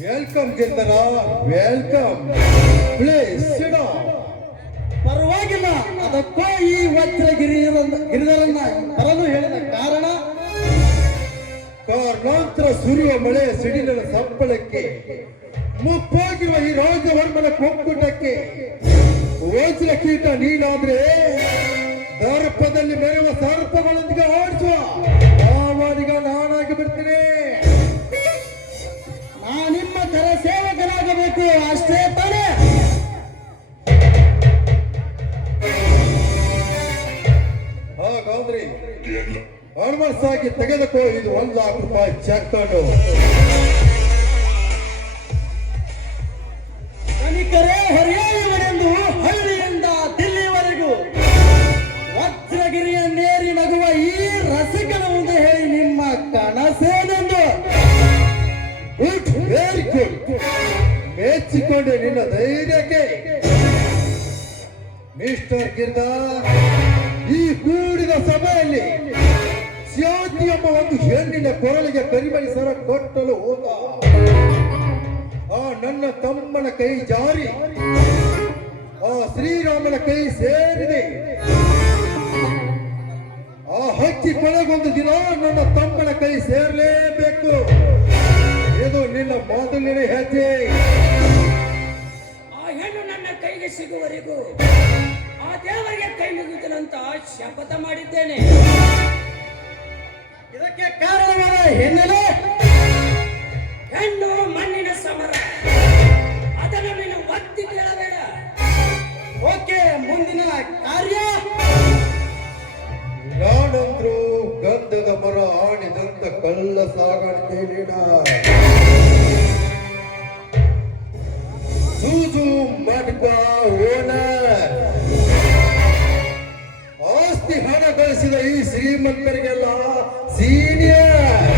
Welcome Girdhar, welcome. Please sit down. ಪರವಾಗಿಲ್ಲ. ಅದಕ್ಕೋ ಈ ಗಿರಿಧರನ್ನ ತರಲು ಹೇಳಿದ ಕಾರಣ ಕಾರಣಾಂತರ ಸುರಿಯುವ ಮಳೆ ಸಿಡಿಲಿನ ಸಪ್ಪಳಕ್ಕೆ, ಮುಪ್ಪಾಗಿರುವ ಈ ರಾಜವರ್ಮನ ಕುಕ್ಕುಟಕ್ಕೆ ವಜ್ರ ಕೀಟ ನೀನಾದ್ರೆ ದರ್ಪದಲ್ಲಿ ಮೆರೆಯುವ ಸರ್ಪಗಳೊಂದಿಗೆ ಆಡಿಸುವ ಆವಾಡಿಗ ನಾನಾಗಿ ಬಿಡ್ತೀನಿ. ನಿಮ್ಮ ತರ ಸೇವಕನಾಗಬೇಕು ಅಷ್ಟೇ ತಾನೇ? ಹಾಗಾದ್ರೆ ಅಡ್ವಾನ್ಸ್ ಆಗಿ ತೆಗೆದುಕೋ ಇದು 1,00,000 ರೂಪಾಯಿ ಚೆಕ್ ಅನ್ನು. ಕನಿಕರೇ ಹರಿಯಾಣವೆಂದು ಹಳ್ಳಿಯಿಂದ ದಿಲ್ಲಿವರೆಗೂ ವಜ್ರಗಿರಿಯನ್ನೇರಿ ನಗುವ ಈ ರಸಿಕನ ಮುಂದೆ ಹೇಳಿ ನಿಮ್ಮ ಕನಸೇನೆಂದು. Very good. ಮೆಚ್ಚಿಕೊಂಡೆ ನಿನ್ನ ಧೈರ್ಯಕ್ಕೆ ಮಿಸ್ಟರ್ ಗಿರ್ಧರ್. ಈ ಕೂಡಿದ ಸಭೆಯಲ್ಲಿ ಜ್ಯೋತಿ ಎಂಬ ಒಂದು ಹೆಣ್ಣಿನ ಕೊರಳಿಗೆ ಕರಿಮಣಿ ಸರ ಕೊಟ್ಟಲು ಹೋದ ಆ ನನ್ನ ತಮ್ಮನ ಕೈ ಜಾರಿ ಆ ಶ್ರೀರಾಮನ ಕೈ ಸೇರಿದೆ. ಆ ಹಕ್ಕಿ ಕೊನೆಗೊಂದು ದಿನ ನನ್ನ ತಮ್ಮನ ಕೈ ಸೇರಲೇಬೇಕು. ಇದು ನಿನ್ನ ಮೊದಲಿನ ಹೆಜ್ಜೆ. ಆ ಹೆಣ್ಣು ನನ್ನ ಕೈಗೆ ಸಿಗುವವರೆಗೂ ಆ ದೇವರಿಗೆ ಕೈ ಮುಗಿದನಂತ ಶಪಥ ಮಾಡಿದ್ದೇನೆ. ಇದಕ್ಕೆ ಕಾರಣವಾದ ಹಿನ್ನೆಲೆ ಹೆಣ್ಣು ಮಣ್ಣಿನ ಸಮರ, ಅದನ್ನು ನೀನು ಒತ್ತಿ ಕೇಳಬೇಡ. ಓಕೆ, ಮುಂದಿನ ಕಾರ್ಯ. ನಾನಂದ್ರು ಗಂಧದ ಮರ ಆಣಿದಂತ ಕಳ್ಳ ಸಾಗಾಣಿಕೆ ಲೀಡರ್. ಸೂಜು ಮಡ್ಕ ಓನರ್. ಆಸ್ತಿ ಹಣ ಗಳಿಸಿದ ಈ ಶ್ರೀಮಂತರಿಗೆಲ್ಲ ಸೀನಿಯರ್.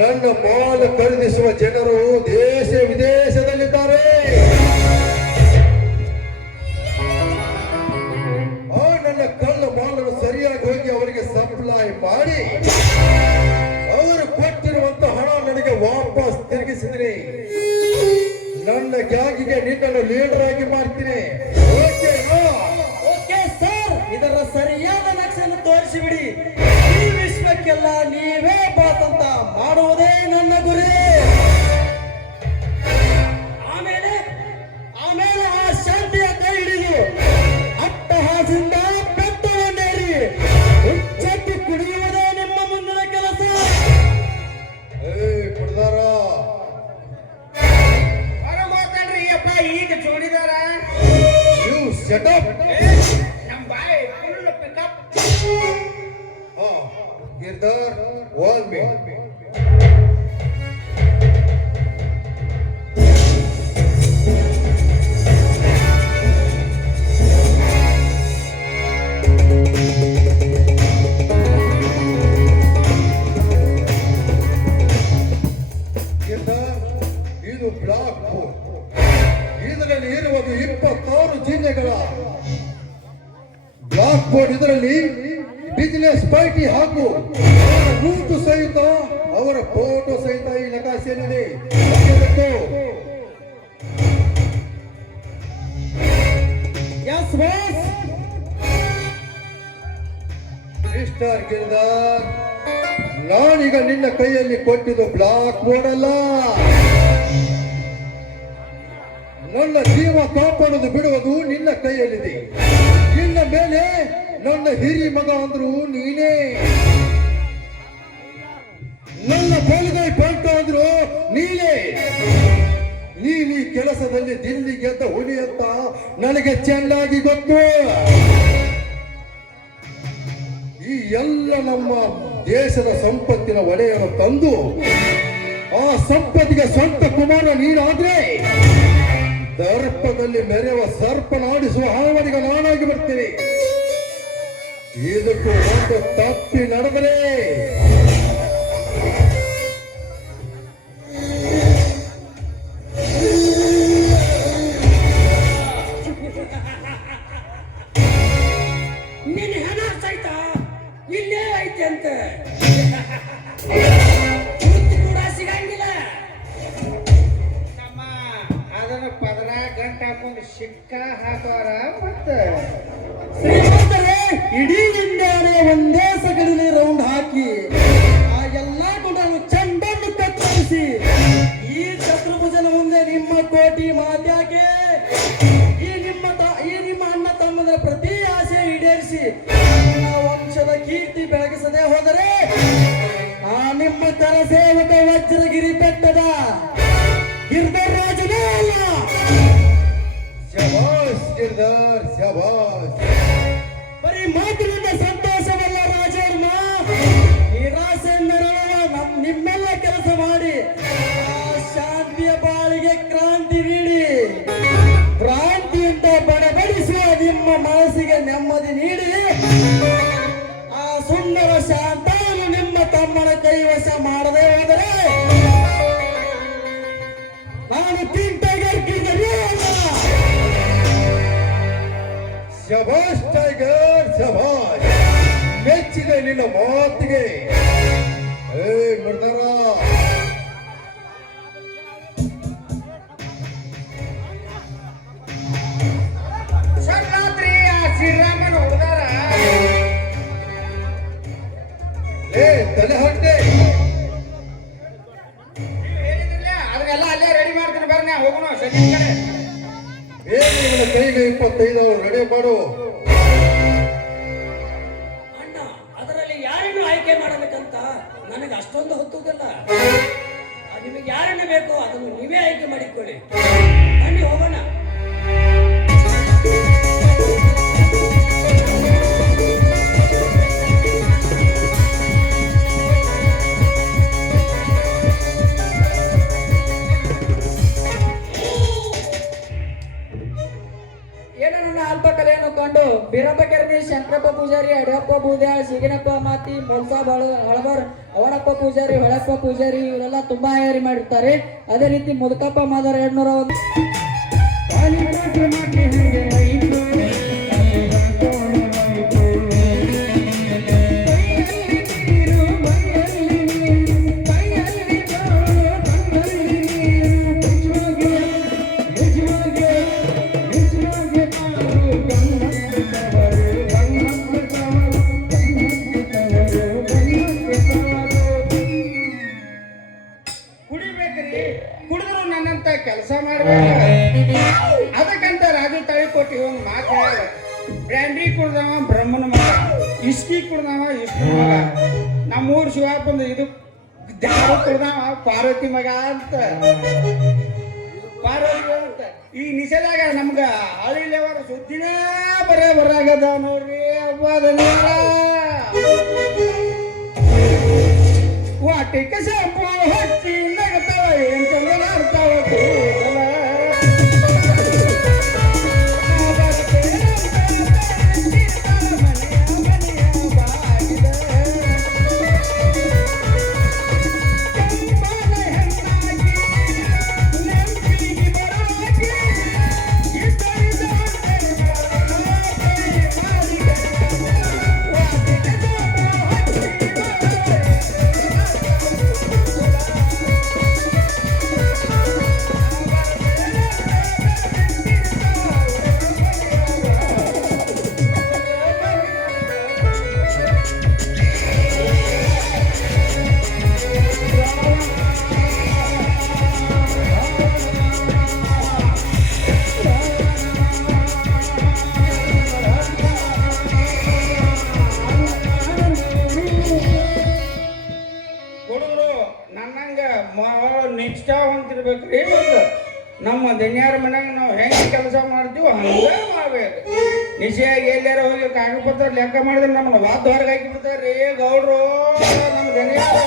ನನ್ನ ಮಾಲ್ ಖರೀದಿಸುವ ಜನರು ದೇಶ ವಿದೇಶದಲ್ಲಿದ್ದಾರೆ. ನನ್ನ ಕಳ್ಳ ಮಾಲನ್ನು ಸರಿಯಾಗಿ ಹೋಗಿ ಅವರಿಗೆ ಸಪ್ಲೈ ಮಾಡಿ ಅವರು ಕೊಟ್ಟಿರುವಂತ ಹಣ ನನಗೆ ವಾಪಸ್ ತಿರುಗಿಸಿದ್ರೆ ನನ್ನ ಗ್ಯಾಂಗಿಗೆ ನಿನ್ನನ್ನು ಲೀಡರ್ ಆಗಿ ಮಾಡ್ತೀನಿ. ಓಕೆ ಸರ್, ಇದರ ಸರಿಯಾದ ನಕ್ಷೆಯನ್ನು ತೋರಿಸಿಬಿಡಿ. ಈ ವಿಶ್ವಕ್ಕೆಲ್ಲ ನೀವೇ ಬಾಸ್ ಅಂತ ಮಾಡುವುದೇ ನನ್ನ ಗುರಿ. ಆಮೇಲೆ ಆ ಶಾಂತಿಯ ಕೈ ಹಿಡಿದು ಅಟ್ಟಹಾಸದಿಂದ ಬೆಟ್ಟವನ್ನೇರಿ ಉಚ್ಚಕ್ಕೆ ಕುಡಿಯುವುದೇ ನಿಮ್ಮ ಮುಂದಿನ ಕೆಲಸ. ಕುಡ್ದಾರ ಮಾತಾಡ್ರಿ ಅಪ್ಪ, ಈಗ ಜೋಡಿದಾರ ಯು ಸೆಟ್ ಅಪ್. ನಮ್ಮ ಬಾಯ್ ಫುಲ್ ಪಿಕಪ್. ಗಿರ್ಧರ್ ವಾಲ್ ಮೀ. ಇದು ಬ್ಲಾಕ್ ಬೋರ್ಡ್. ಇದರಲ್ಲಿ ಇರುವುದು 26 ಜಿಲ್ಲೆಗಳ ಬ್ಲಾಕ್ ಬೋರ್ಡ್. ಇದರಲ್ಲಿ ಬಿಸಿನೆಸ್ ಪಾರ್ಟಿ ಹಾಗೂ ರೂಟು ಸಹಿತ ಅವರ ಫೋಟೋ ಸಹಿತ ಈ ನಕಾಶೆಯಲ್ಲಿದೆ. Yes boss. ಮಿಸ್ಟರ್ ಗಿರ್ಧರ್, ನಾನೀಗ ನಿನ್ನ ಕೈಯಲ್ಲಿ ಕೊಟ್ಟಿದ್ದು ಬ್ಲಾಕ್ ಬೋರ್ಡ್ ಅಲ್ಲ. ನನ್ನ ಜೀವ ಕಾಪಾಡೋದು ಬಿಡುವುದು ನಿನ್ನ ಕೈಯಲ್ಲಿದೆ. ನಿನ್ನ ಮೇಲೆ ನನ್ನ ಹಿರಿ ಮಗ ಅಂದ್ರು ನೀನೇ. ನನ್ನ ಬಲಗೈ ಬಂಟ ಅಂದ್ರು ನೀನೇ. ನೀನು ಈ ಕೆಲಸದಲ್ಲಿ ದಿಲ್ಲಿ ಗೆದ್ದ ಹುಲಿ ಅಂತ ನನಗೆ ಚೆನ್ನಾಗಿ ಗೊತ್ತು. ಈ ಎಲ್ಲ ನಮ್ಮ ದೇಶದ ಸಂಪತ್ತಿನ ಒಡೆಯನ್ನು ತಂದು ಆ ಸಂಪತ್ತಿಗೆ ಸ್ವಂತ ಕುಮಾರ ನೀನಾದ್ರೆ ದರ್ಪದಲ್ಲಿ ಮೆರೆಯುವ ಸರ್ಪನಾಡಿಸುವ ಹಾವನಿಗೆ ನಾನಾಗಿ ಬರ್ತೀನಿ. ಇದಕ್ಕೂ ಒಂದು ತಪ್ಪಿ ನಡೆದರೆ ನಿನ್ನ ಹೆಣ ಸಹಿತ ಇಲ್ಲೇ ಐತೆ ಅಂತ. ಕೂತು ಕೂಡ ಸಿಗಂಗಿಲ್ಲ. ನಮ್ಮ ಅದನ್ನ ಪದರ ಗಂಟು ಹಾಕೊಂಡು ಸಿಕ್ಕ ಹಾಕೋರ ಮತ್ತ ಶ್ರೀಮಂತರೇ, ಇಡೀ ಇಂಡಿಯಾನೇ ಒಂದೇ ಸಗಡಿಲಿ ರೌಂಡ್ ಹಾಕಿ ಆ ಎಲ್ಲಾ ಗುಂಡನ್ನು ಚೆಂಡನ್ನು ಕತ್ತರಿಸಿ ಈ ಚತುರ್ಭುಜನ ಮುಂದೆ ನಿಮ್ಮ ಕೋಟಿ ಮಾತ್ಯಾಕೆ ಈ ನಿಮ್ಮ ಅಣ್ಣ ತಮ್ಮಂದರ ಪ್ರತಿ ಆಸೆ ಈಡೇರಿಸಿ ನನ್ನ ವಂಶದ ಕೀರ್ತಿ ಬೆಳಗಿಸದೆ ಹೋದರೆ ಆ ನಿಮ್ಮ ಕರಸೇವಕ ವಜ್ರಗಿರಿ ಬೆಟ್ಟದ ಗಿರ್ಧರಾಜನೇ ಅಲ್ಲ. ಶಬಾಷ್ ಗಿರ್ಧರ್ ಶಬಾಷ್. ಬರೀ ಮಾತಿನಿಂದ ಸಂತೋಷವಲ್ಲ ರಾಜರ್ಮ, ನಿರಾಸೆಯಿಂದ ನಿಮ್ಮೆಲ್ಲ ಕೆಲಸ ಮಾಡಿ ಆ ಶಾಂತಿಯ ಬಾಳಿಗೆ ಕ್ರಾಂತಿ ನೀಡಿ ಕ್ರಾಂತಿಯಿಂದ ಬಡಬಡಿಸುವ ನಿಮ್ಮ ಮನಸ್ಸಿಗೆ ನೆಮ್ಮದಿ ನೀಡಿ ಆ ಸುಂದರ ಶಾಂತವನ್ನು ನಿಮ್ಮ ತಮ್ಮನ ಕೈವಶ ಮಾಡದೆ ಹೋದರೆ ನಾನು ತಿಂಟಗರ್ಕಿದ್ದರೆ ಶಬಾಷ್ ಟೈಗರ್ ಶಬಾಷ್. ಮೆಚ್ಚಿದೆ ನಿನ್ನ ಮಾತಿಗೆ. ಏ ಮುರ್ದಾರ, ಸರ್ ರಾತ್ರಿ ಆ ಶ್ರೀರಾಮನ ಹೊಡೆದಾರ. ಏ ತಲೆ ಹೊಟ್ಟೆ, ನೀವು ಹೇಳಿದ್ರಲ್ಲ ಅದನ್ನೆಲ್ಲ ಅಲ್ಲೇ ರೆಡಿ ಮಾಡ್ತೀನಿ ಬರ್ರಿ, ನಾ ಹೋಗೋಣ ಸಂಜೆ ಕಡೆ. ಏನು ಇವನ ಕೈಗೆ 25 ರೆಡಿ ಮಾಡು. ಅಣ್ಣ, ಅದರಲ್ಲಿ ಯಾರನ್ನು ಆಯ್ಕೆ ಮಾಡಬೇಕಂತ ನನಗೆ ಅಷ್ಟೊಂದು ಹೊತ್ತುವುದಿಲ್ಲ. ನಿಮಗೆ ಯಾರನ್ನು ಬೇಕೋ ಅದನ್ನು ನೀವೇ ಆಯ್ಕೆ ಮಾಡಿಕೊಳ್ಳಿ. ಬನ್ನಿ ಹೋಗೋಣ. ಏನು ನನ್ನ ಅಲ್ಪ ಕಲೆಯನ್ನು ಕಂಡು ಬೀರಪ್ಪಕೆರಗಿ, ಶಂಕರಪ್ಪ ಪೂಜಾರಿ, ಅಡಿಯಪ್ಪ ಬೂದ್ಯಾಳ, ಸಿಗಿನಪ್ಪ ಮಾತಿ, ಮೊಲ್ಸಾ ಹಳಬರ್, ಅವನಪ್ಪ ಪೂಜಾರಿ, ಹೊಳಪ್ಪ ಪೂಜಾರಿ ಇವರೆಲ್ಲ ತುಂಬಾ ತಯಾರಿ ಮಾಡಿರ್ತಾರೆ. ಅದೇ ರೀತಿ ಮುದುಕಪ್ಪ ಮಾದರ್ 201 ಕುಡಿಬೇಕ್ರಿ, ಕುಡಿದ್ರು ನನ್ನಂತ ಕೆಲಸ ಮಾಡ್ಬೇಕು. ಅದಕ್ಕಂತ ರಾಜು ತಳಿ ಕೊಟ್ಟಿ ಒಂದು ಮಾತು ಹೇಳ, ಬ್ರ್ಯಾಂಡಿ ಕುಡ್ದವ ಬ್ರಹ್ಮನ ಮಗ, ಇಸ್ಕಿ ಕುಡ್ದವ ವಿಷ್ಣು ಮಗ, ನಮ್ಮೂರು ಶಿವಾಪಂದ ಇದು ದಾರು ಕುಡ್ದವ ಪಾರ್ವತಿ ಮಗ ಅಂತ. ಪಾರ್ವತಿ ಅಂತ ಈ ನಿಷೇಧಾಗ ನಮ್ಗ ಹಳ್ಳಿಲೇವರ ಸುದ್ದಿನ ಬರಾಗದ ನೋಡ್ರಿ. ವಾಟಿಕ ಶಾಂಪು ಹಚ್ಚಿ ನಗತಾವ ಏನ್ ಚಂದನ ಅರ್ತಾವ ಕೂದಲ. ನಿಷ್ಠಾವಂತಿರ್ಬೇಕ್ರಿ. ನಮ್ಮ ದನ್ಯಾರ ಮನ್ಯಾಗ ನಾವು ಹೆಂಗೆ ಕೆಲಸ ಮಾಡ್ತೀವಿ ಹಂಗೆ ಮಾಡ್ಬೇಕು. ನಿಶೆಯಾಗಿ ಎಲ್ಲಾರ ಹೋಗಿ ಕಾಗದ ಪತ್ರ ಲೆಕ್ಕ ಮಾಡಿದ್ರೆ ನಮ್ಮನ್ನ ವಾದ ಹೊರಗೆ ಹಾಕಿ ಬಿಡ್ತಾರ್ರಿ ಗೌಡ್ರು ನಮ್ಮ ದನ್ಯಾರ.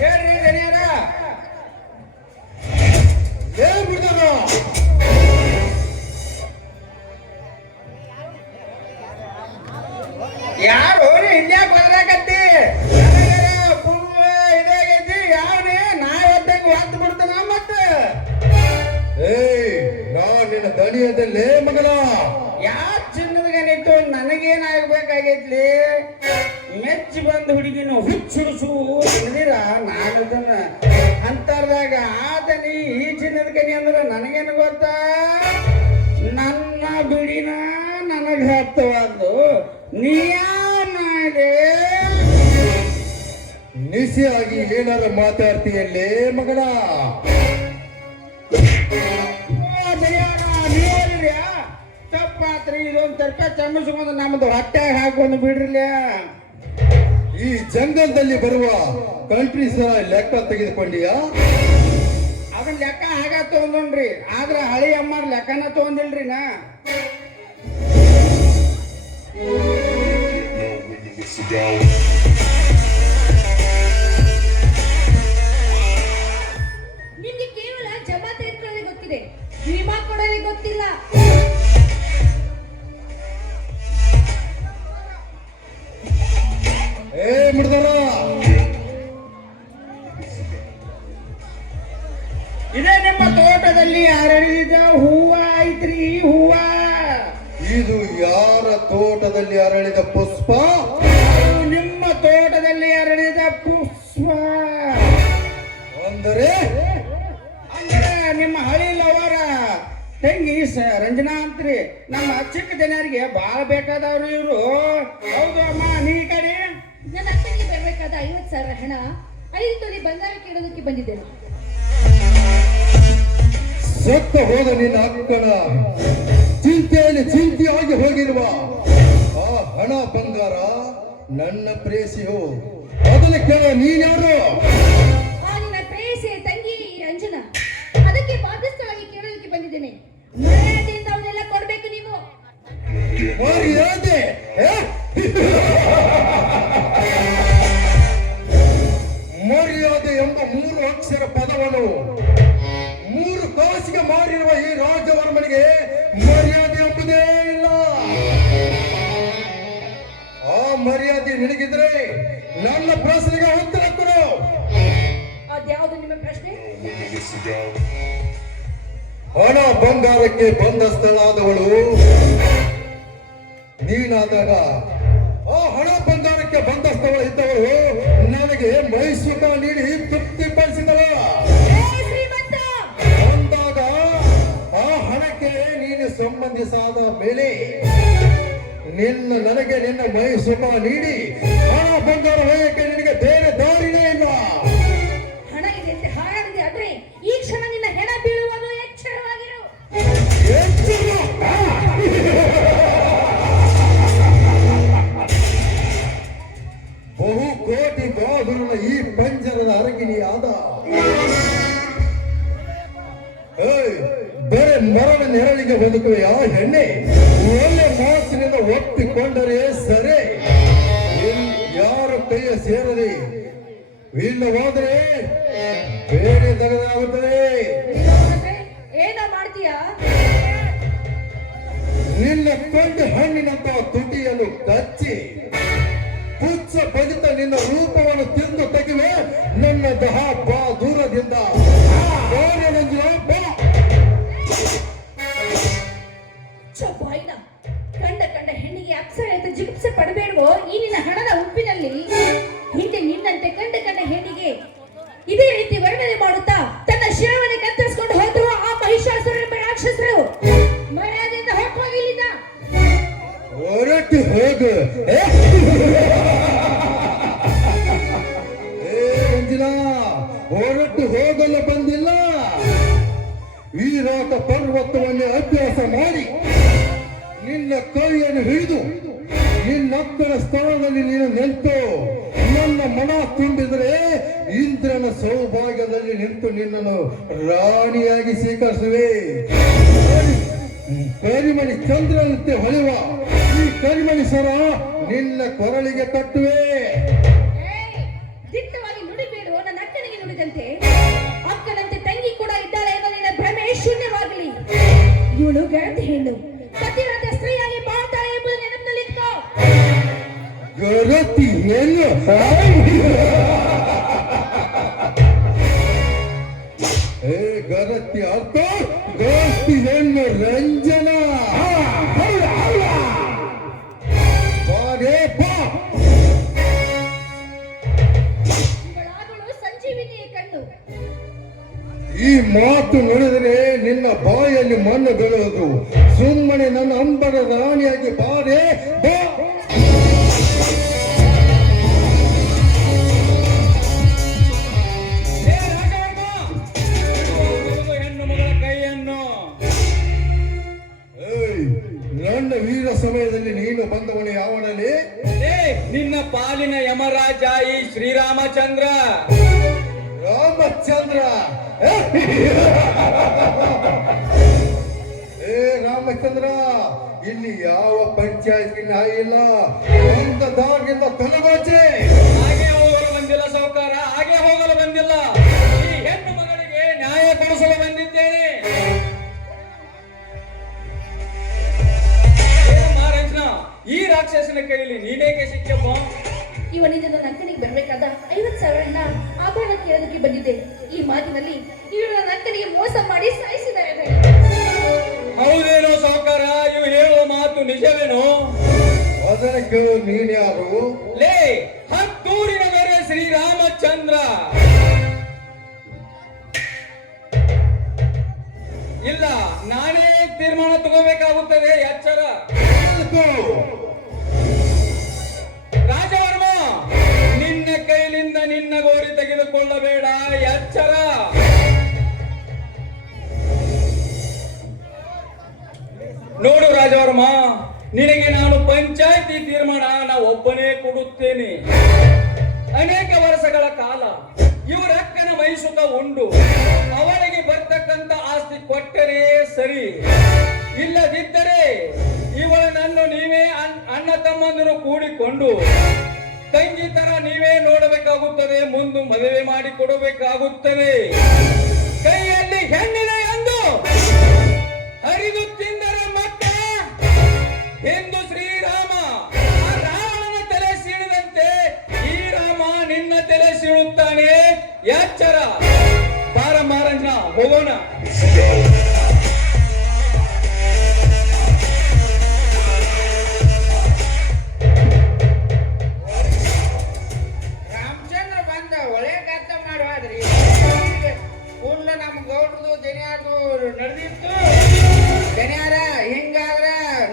ಹೇಳ್ರಿ ದನ್ಯಾರ, ಯಾರು ಇಲ್ಯಾಕ ಬದಲಾಕತ್ತಿ? ಇದಾಗೈತಿ ಯಾವ ದಣಿಯದಲ್ಲೇ ಮಗನ. ಯಾ ಚಿನ್ನದ ಗಣಿತು ನನಗೇನಾಗಬೇಕಾಗೈತ್ಲಿ? ಮೆಚ್ಚಿ ಬಂದ ಹುಡುಗಿನ ಹುಚ್ಚುಡಿಸು ಹಿಡಿದಿರ ನಾನು ಅದನ್ನ ಅಂತರ್ದಾಗ ಆದನಿ ಈ ಚಿನ್ನದ ಗಣಿ ಅಂದ್ರೆ ನನಗೇನು ಗೊತ್ತಾ? ನನ್ನ ಬಿಡಿನ ನನಗೆ ಹತ್ತವಾದ್ದು ನೀಯಾನಾದೆ ನಿಸಿಯಾಗಿ ಏನಾರ ಮಾತಾಡ್ತೀಯಲ್ಲೇ ಮಗನ. ತಪ್ಪಾತ್ರಿ ಇದೊಂದು ತರ್ಕ ಚಮ್ಮಿಸ್ಕೊಂಡು ನಮ್ದು ಹೊಟ್ಟೆ ಹಾಕೊಂಡು ಬಿಡ್ರಿಲ್ಲ. ಈ ಜಂಗಲ್ದಲ್ಲಿ ಬರುವ ಕಂಟ್ರಿ ಸಹ ಲೆಕ್ಕ ತೆಗೆದುಕೊಂಡಿಯಾ? ಅದನ್ನ ಲೆಕ್ಕ ಹಾಗ ತಗೊಂಡ್ರಿ, ಆದ್ರ ಹಳಿ ಅಮ್ಮ ಲೆಕ್ಕನ ತಗೊಂಡಿಲ್ರಿ ನಾ. ನಿಮ್ಗೆ ಕೇವಲ ಜಮಾ ತೆಗೆದುಕೊಳ್ಳೋದೇ ಗೊತ್ತಿದೆ, ವಿಮಾ ಕೊಡೋದೇ ಗೊತ್ತಿಲ್ಲ. ಏ ಮುಡ್ದಾರ, ಇದೇ ನಿಮ್ಮ ತೋಟದಲ್ಲಿ ಅರಳಿದ ಹೂವ ಐತ್ರಿ ಹೂವ. ಇದು ಯಾರ ತೋಟದಲ್ಲಿ ಅರಳಿದ ಪುಷ್ಪ? ನಿಮ್ಮ ತೋಟದಲ್ಲಿ ಅರಳಿದ ಪುಷ್ಪ ಅಂದರೆ ಅಂದ್ರೆ ನಿಮ್ಮ ಹಳಿ ಲವರ ತಂಗಿ ರಂಜನಾ ಅಂತ್ರಿ. ನಮ್ಮ ಚಿಕ್ಕ ಜನರಿಗೆ ಬಾಳ ಬೇಕಾದವ್ರು ಇವ್ರು. ಹೌದು ಅಮ್ಮ, ನೀ ಕಡೆ ನನ್ನ ಅಕ್ಕನಿಗೆ ಬರಬೇಕಾದ 50,000 ಹಣ 5 ತೊಲೆ ಬಂಗಾರ ಕೇಳೋದಕ್ಕೆ ಬಂದಿದ್ದೇನೆ. ಸತ್ತ ಹೋದ ನಿನ್ನ ಅಕ್ಕನ ಚಿಂತೆಯಲ್ಲಿ ಚಿಂತೆಯಾಗಿ ಹೋಗಿರುವ ಆ ಹಣ ಬಂಗಾರ ನನ್ನ ಪ್ರೇಸಿಯು. ಅದನ್ನು ಕೇಳ ನೀನ್ಯಾರು? ಆ ನಿನ್ನ ಪ್ರೇಯಸಿ ತಂಗಿ ರಂಜನಾ, ಅದಕ್ಕೆ ಬಾಧ್ಯಸ್ಥವಾಗಿ ಕೇಳೋದಕ್ಕೆ ಬಂದಿದ್ದೇನೆ. ಮರ್ಯಾದೆಯಿಂದ ಅವನ್ನೆಲ್ಲ ಕೊಡ್ಬೇಕು ನೀವು. ಮರ್ಯಾದೆ? ಮರ್ಯಾದೆ ಎಂಬ 3 ಅಕ್ಷರ ಪದವನ್ನು 3 ಕಾಸಿಗೆ ಮಾರಿರುವ ಈ ರಾಜವರ್ಮನಿಗೆ ಮರ್ಯಾದೆ ಎಂಬುದೇ ಇಲ್ಲ. ಆ ಮರ್ಯಾದೆ ನಿನಗಿದ್ರೆ ನನ್ನ ಪ್ರಶ್ನೆಗೆ ಉತ್ತರ ಕೊಡು. ಅದ್ಯಾವುದು ನಿಮ್ಮ ಪ್ರಶ್ನೆ? ಹಣ ಬಂಗಾರಕ್ಕೆ ಬಂದಸ್ಥಳಾದವಳು ನೀನಾದಾಗ ಆ ಹಣ ಬಂಗಾರಕ್ಕೆ ಬಂದಸ್ಥಳ ಇದ್ದವಳು ನನಗೆ ಮೈಸುಖ ನೀಡಿ ತೃಪ್ತಿಪಡಿಸಿದಳು. ಶ್ರೀಮಂತ, ಅಂದಾಗ ಆ ಹಣಕ್ಕೆ ನೀನು ಸಂಬಂಧಿಸಾದ ಮೇಲೆ ನನಗೆ ನಿನ್ನ ಮೈಸುಖ ನೀಡಿ ಹಣ ಬಂಗಾರ ಹೋಯಕ್ಕೆ ನಿನಗೆ ಬೇರೆ ದಾರಿನೇ ಇಲ್ಲ. ಹಣ ಇದೆ ಅಂತ ಹಾರಾಡಿದೆ ಆದ್ರೆ ಈ ಕ್ಷಣ ನಿನ್ನ ಹೆಣ ಬೀಳುವುದು ಎಚ್ಚರವಾಗಿರು. ಬಹು ಕೋಟಿ ಬಾಹುರನ ಈ ಪಂಜರದ ಅರಗಿಣಿಯಾದ ಬರೇ ಮರಣ ನೆರಳಿಗೆ ಬದುಕುವೆಯಾ ಹೆಣ್ಣೆ? ಒಳ್ಳೆ ಮಾತಿನಿಂದ ಒಪ್ಪಿಕೊಂಡರೆ ಸರಿ, ಯಾರ ಕೈಯ ಸೇರದೆ ಇಲ್ಲವಾದರೆ ಬೇರೆ ತಗದಾಗುತ್ತದೆ. ಏನೋ ಮಾಡ್ತೀಯಾ? ನಿನ್ನ ಕೊಂಡ ಹಣ್ಣಿನಂತ ತುಟಿಯನ್ನು ಕಚ್ಚಿ ಪುಚ್ಚ ಬಲಿತ ನಿನ್ನ ರೂಪವನ್ನು ತಿಂದು ತೆಗೆವೆ ನನ್ನ ದಹ ಬಾ ದೂರದಿಂದ. ಬಾಯಿನ ಕಂಡ ಹೆಣ್ಣಿಗೆ ಅಕ್ಷರ ಜಿಗುಪ್ಸೆ ಪಡಬೇಡವೋ ಈ ನಿನ್ನ ಹಣದ ಉಪ್ಪಿನಲ್ಲಿ. ಹಿಂದೆ ನಿನ್ನಂತೆ ಕಂಡ ಹೆಣ್ಣಿಗೆ ಇದೇ ರೀತಿ ವರ್ಣನೆ ಮಾಡುತ್ತಾ ತನ್ನ ಶಿರವನ್ನು ಕತ್ತರಿಸಿಕೊಂಡು ಹೋದ್ರು ಆ ಮಹಿಷಾಸುರ ರಾಕ್ಷಸರು. ಮರ್ಯಾದೆಯಿಂದ ಹೊರಟೋಗಿಲ್ಲಿಂದ ಹೊರಟು ಹೋಗು. ರಂಜನಾ, ಹೊರಟು ಹೋಗಲು ಬಂದಿಲ್ಲ. ವಿರಾಟ ಪರ್ವತವನ್ನೇ ಅಭ್ಯಾಸ ಮಾಡಿ ನಿನ್ನ ಕೈಯನ್ನು ಹಿಡಿದು ನಿನ್ನಕ್ಕನ ಸ್ಥಳದಲ್ಲಿ ನೀನು ನಿಂತು ನನ್ನ ಮನ ತುಂಬಿದರೆ ಇಂದ್ರನ ಸೌಭಾಗ್ಯದಲ್ಲಿ ನಿಂತು ನಿನ್ನನ್ನು ರಾಣಿಯಾಗಿ ಸ್ವೀಕರಿಸುವೆ. ಕರಿಮಣಿ ಚಂದ್ರನಂತೆ ಹೊಳೆಯುವ ಈ ಕರಿಮಣಿ ಸರ ನಿನ್ನ ಕೊರಳಿಗೆ ಕಟ್ಟುವೆ. ದಿಟ್ಟವಾಗಿ ನುಡಿಬೇಡು, ನನ್ನ ಅಕ್ಕನಿಗೆ ನುಡಿದಂತೆ. ಅಕ್ಕನಂತೆ ತಂಗಿ ಕೂಡ ಇದ್ದಾಳೆ ಅನ್ನೋ ನಿನ್ನ ಭ್ರಮೆ ಶೂನ್ಯವಾಗಲಿ. ಇವಳು ಗೆಳತಿ ಹೆಣ್ಣು, ಪತಿವ್ರತ ಸ್ತ್ರೀಯಾಗಿ ಬಾಳ್ತಾಳೆ ಎಂಬುದು ನೆನಪಿನಲ್ಲಿಟ್ಕೋ. ಗೆಳತಿ ಹೆಣ್ಣು? ಗೆಳತಿ ಅರ್ಥ ಕೋಟಿ ಹೆಣ್ಣು ರಂಜನ ಬಾರೇ ಬಾ. ಇವಳಾದಳು ಸಂಜೀವಿನಿಯ ಕಣ್ಣು. ಈ ಮಾತು ನುಡಿದರೆ ನಿನ್ನ ಬಾಯಲ್ಲಿ ಮಣ್ಣು ಬೀಳುವುದು. ಸುಮ್ಮನೆ ನನ್ನ ಅಂಬರ ರಾಣಿಯಾಗಿ ಬಾರೇ ಬಾ. ಹೆಣ್ಣು ಮಗಳ ಕೈಯನ್ನು ಏಯ್, ನನ್ನ ವೀರ ಸಮಯದಲ್ಲಿ ನೀನು ಬಂದವನು ಯಾವನಲ್ಲಿ? ನಿನ್ನ ಪಾಲಿನ ಯಮರಾಜ ಈ ಶ್ರೀರಾಮಚಂದ್ರ. ರಾಮಚಂದ್ರ. ಏ ರಾಮಚಂದ್ರ, ಇಲ್ಲಿ ಯಾವ ಪಂಚಾಯತ್ ನ್ಯಾಯ ಇಲ್ಲ. ಒಂದ ದಾರಿಯಿಂದ ತೊಲಗಾಚೆ. ಹಾಗೆ ಹೋಗಲು ಬಂದಿಲ್ಲ ಸಾಹುಕಾರ, ಹಾಗೆ ಹೋಗಲು ಬಂದಿಲ್ಲ. ಈ ಹೆಣ್ಣು ಮಗಳಿಗೆ ನ್ಯಾಯ ಕೊಡಿಸಲು ಬಂದಿದ್ದೇನೆ. ಮಹಾರಾಜನ ಈ ರಾಕ್ಷಸನ ಕೈಯಲ್ಲಿ ನೀನೇಕೆ ಸಿಕ್ಕಪ್ಪ? ಇವನಿಂದ ನನ್ನ ಅಕ್ಕನಿಗೆ ಬರಬೇಕಾದ 50,000 ಆಭರಣ ಕೇಳೋದಕ್ಕೆ ಬಂದಿದ್ದೆ. ಈ ಮಾತಿನಲ್ಲಿ ಇವಳು ನನ್ನ ಅಕ್ಕನಿಗೆ ಮೋಸ ಮಾಡಿ ಸಾಯಿಸಿದ್ದಾರೆ. ಹೌದೇನೋ ಸಾಹುಕಾರ, ಇವು ಹೇಳುವ ಮಾತು ನಿಜವೇನೋ? ಅದನ್ನ ಕೇಳು, ನೀನ್ಯಾರು? ಲೇ, ಹತ್ತೂರಿನ ದೊರೆ ಶ್ರೀರಾಮಚಂದ್ರ. ಇಲ್ಲ, ನಾನೇ ತೀರ್ಮಾನ ತಗೋಬೇಕಾಗುತ್ತದೆ. ಎಚ್ಚರ ರಾಜವರ್ಮ, ನಿನ್ನ ಕೈಲಿಂದ ನಿನ್ನ ಗೋರಿ ತೆಗೆದುಕೊಳ್ಳಬೇಡ. ಎಚ್ಚರ. ನೋಡು ರಾಜವರ್ಮ, ನಿನಗೆ ನಾನು ಪಂಚಾಯತಿ ತೀರ್ಮಾನ ಒಬ್ಬನೇ ಕೊಡುತ್ತೇನೆ. ಅನೇಕ ವರ್ಷಗಳ ಕಾಲ ಇವರಕ್ಕನ ಮೈಸುತ ಉಂಡು ಅವಳಿಗೆ ಬರ್ತಕ್ಕಂತ ಆಸ್ತಿ ಕೊಟ್ಟರೆ ಸರಿ, ಇಲ್ಲದಿದ್ದರೆ ಇವಳನ್ನು ನೀವೇ ಅಣ್ಣ ತಮ್ಮಂದರು ಕೂಡಿಕೊಂಡು ತಂಗಿ ತರ ನೀವೇ ನೋಡಬೇಕಾಗುತ್ತದೆ. ಮುಂದೆ ಮದುವೆ ಮಾಡಿ ಕೊಡಬೇಕಾಗುತ್ತದೆ. ಕೈಯಲ್ಲಿ ಹೆಣ್ಣಿದೆ ಎಂದು ಹರಿದು ತಿಂದರೆ ಮತ್ತೆ ಎಂದು ಶ್ರೀರಾಮ ಆ ರಾವಣನ ತಲೆ ಸೀಳಿದಂತೆ ಈ ರಾಮ ನಿನ್ನ ತಲೆ ಸೀಳುತ್ತಾನೆ. ಎಚ್ಚರ. ಬಾರ ಮಹಾರಾಜ, ಹೋಗೋಣ. ರಾಮಚಂದ್ರ ಬಂದ ಒಳ್ಳೆ ಕೆಲಸ ಮಾಡುವಾದ್ರಿ. ಕೂಡ್ಲ ನಮ್ಮ ಗೌಡ್ರದು ಜನಿಯಾರ್ದು ನಡೆದಿತ್ತು. ಜನಿಯಾರ ಹಿಂಗಾದ್ರ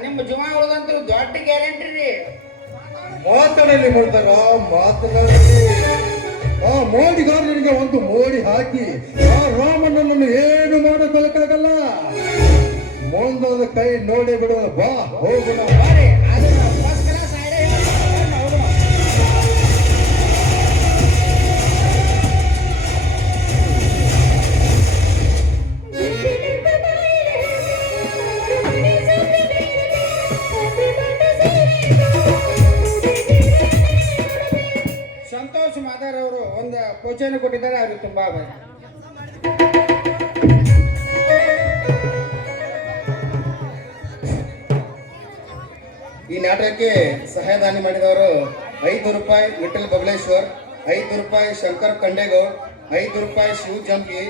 ನಿಮ್ಮ ಜುಮಾ ಉಳಿದಂತೂ ದೊಡ್ಡ ಗ್ಯಾರಂಟಿ ರೀ. ಮಾತಾಡಲಿ ಮಾಡ್ತಾರ, ಮಾತನಾಡಿ. ಆ ಮೋಡಿಗಾರನಿಗೆ ಒಂದು ಮೋಡಿ ಹಾಕಿ ಆ ರಾಮನನ್ನು ಏನು ಮಾಡೋದಕ್ಕಾಗಲ್ಲ. ಮುಂದೊಂದು ಕೈ ನೋಡಿ ಬಿಡುವ. ಬಾ, ಹೋಗೋಣ. ಬಾರಿ, ಅದನ್ನ ಫಸ್ಟ್ ಕ್ಲಾಸ್ ಐಡಿಯಾ ಹೌದು. ಸಂತೋಷ್ ಮಾದಾರ್ ಅವರು ಒಂದು ಕೋಚನ್ನು ಕೊಟ್ಟಿದ್ದಾರೆ. ಅವ್ರಿಗೆ ತುಂಬಾ ಈ ನಾಟಕಕ್ಕೆ ಸಹಾಯದಾನಿ ಮಾಡಿದವರು 5 ರೂಪಾಯಿ ವಿಠಲ್ ಬಬಲೇಶ್ವರ್, 5 ರೂಪಾಯಿ ಶಂಕರ್ ಕಂಡೇಗೌಡ್, 5 ರೂಪಾಯಿ ಶಿವ್ ಜಂಪಿ,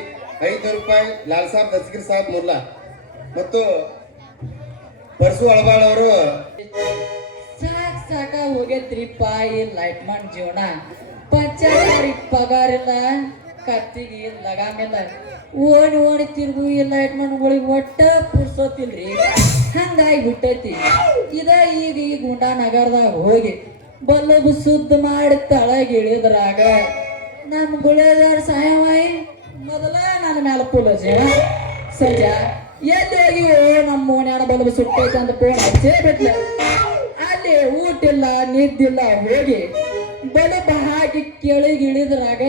5 ರೂಪಾಯಿ ಲಾಲ್ ಸಾಬ್ ದಸ್ಗಿರ್ ಸಾಬ್ ಮುಲ್ಲಾ ಮತ್ತು ಪರಸು ಅಳಬಾಳ್ ಅವರು. ಸಾಕ ಹೋಗೈತ್ರಿಪ್ಪ ಈ ಲೈಟ್ ಮಾಡ್ ಜೀವನ. ಪಂಚಾಯತ್ ಪಗಾರ ಇಲ್ಲ, ಕತ್ತಿಗೆ ಲಗಾಮಿಲ್ಲ. ಓಣಿ ತಿರುಗು ಈ ಲೈಟ್ ಮನ್ಗಳಿಗೆ ಒಟ್ಟ ಪುರ್ಸೋತಿಲ್ರಿ. ಹಂಗಾಗಿ ಬಿಟ್ಟೈತಿ. ಇದ ಈಗ ಈ ಗುಂಡಾ ನಗರದಾಗ ಹೋಗಿ ಬಲ್ಲಬು ಸುದ್ದ ಮಾಡಿ ತಳಗೆ ಇಳಿದ್ರಾಗ ನಮ್ಮ ಗುಳೆದಾರ ಸಹಾಯವಾಯಿ ಮೊದಲ ನನ್ನ ಮೇಲೆ ಪುಲಜ ಸಜ ಎಲ್ಲಿ ಹೋಗಿ ನಮ್ಮ ಓಣ್ಯಾಣ ಬಲ್ಲಬು ಸುಟ್ಟೈತೆ ಅಂತ ಫೋನ್ ಹಚ್ಚೇ ಬಿಟ್ಲ. ಅಲ್ಲಿ ಊಟ ಇಲ್ಲ, ನಿದ್ದಿಲ್ಲ. ಹೋಗಿ ಬಲಬ ಹಾಕಿ ಕೆಳಗೆ ಇಳಿದ್ರಾಗ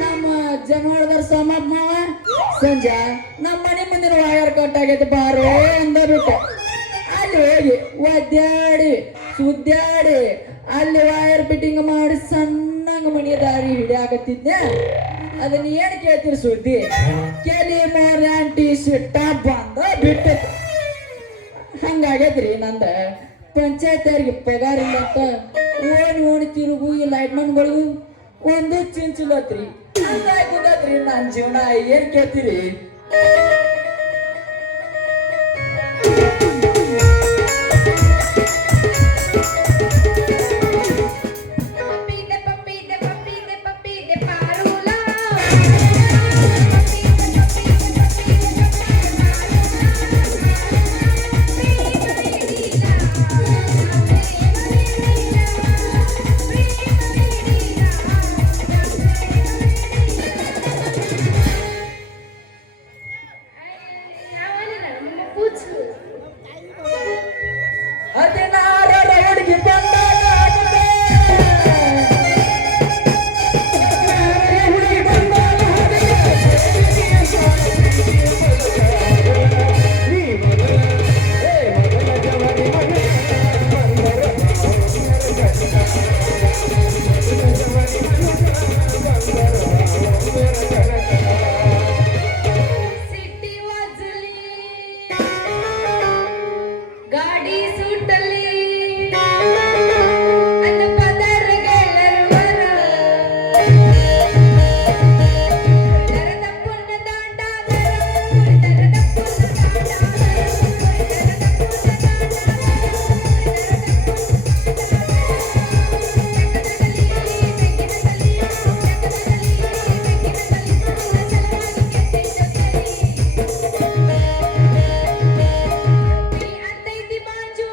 ನಮ್ಮ ಜಮಾಳದಾರ ಸಮಾಪ್ ಮಾವ ಸಂಜೆ ನಮ್ಮ ಮನೆ ಮುಂದಿನ ವಾಯರ್ ಕಟ್ಟಾಗೈತೆ ಬಾರೋ ಅಂದ ಬಿಟ್ಟು ಅಲ್ಲಿ ಹೋಗಿ ಒದ್ದಾಡಿ ಸುದ್ದಾಡಿ ಅಲ್ಲಿ ವಾಯರ್ ಫಿಟ್ಟಿಂಗ್ ಮಾಡಿ ಸಣ್ಣಂಗ ಮನಿ ದಾರಿ ಹಿಡಿಯಾಕತ್ತಿದ್ದೆ. ಅದನ್ನ ಏನ್ ಕೇಳ್ತೀರಿ ಸುದ್ದಿ? ಕೆಲಿ ಮೋರ್ಯಾಂಟಿ ಸಿಟ್ಟ ಬಂದ ಬಿಟ್ಟು ಹಂಗಾಗೈತ್ರಿ ನಂದ. ಪಂಚಾಯತ್ರಿಗೆ ಪಗಾರ ಇಲ್ಲ ಅಂತ ಓಣಿ ತಿರುಗು ಈ ಲೈಟ್ ಮನ್ಗಳಿಗೂ ಒಂದು ಚಿಂಚಿಲತ್ರಿ. ಹಂಗಾಗಿ ಗೊತ್ತತ್ರಿ ನನ್ನ ಜೀವನ. ಏನ್ ಕೇಳ್ತೀರಿ? ಹದಿನಾರರ ಹುಡುಗಿ ಬಂದಾಗ ಆಗುತ್ತೆ. ಹುಡುಗಿ ಬಂದಾಗ ಸಿಟಿ ವಾಜಲಿ ಗಾಡಿ ಸುಟ್ಟಲಿ ಅನ್ನ ಪದರಗೆಲ್ಲರೂ ಬರ ದರದ ಪುಣ್ಯ ದಾಂಡಾದರ ದರದ ಪುಣ್ಯ ಅಂತೈತಿ ಬಾಜು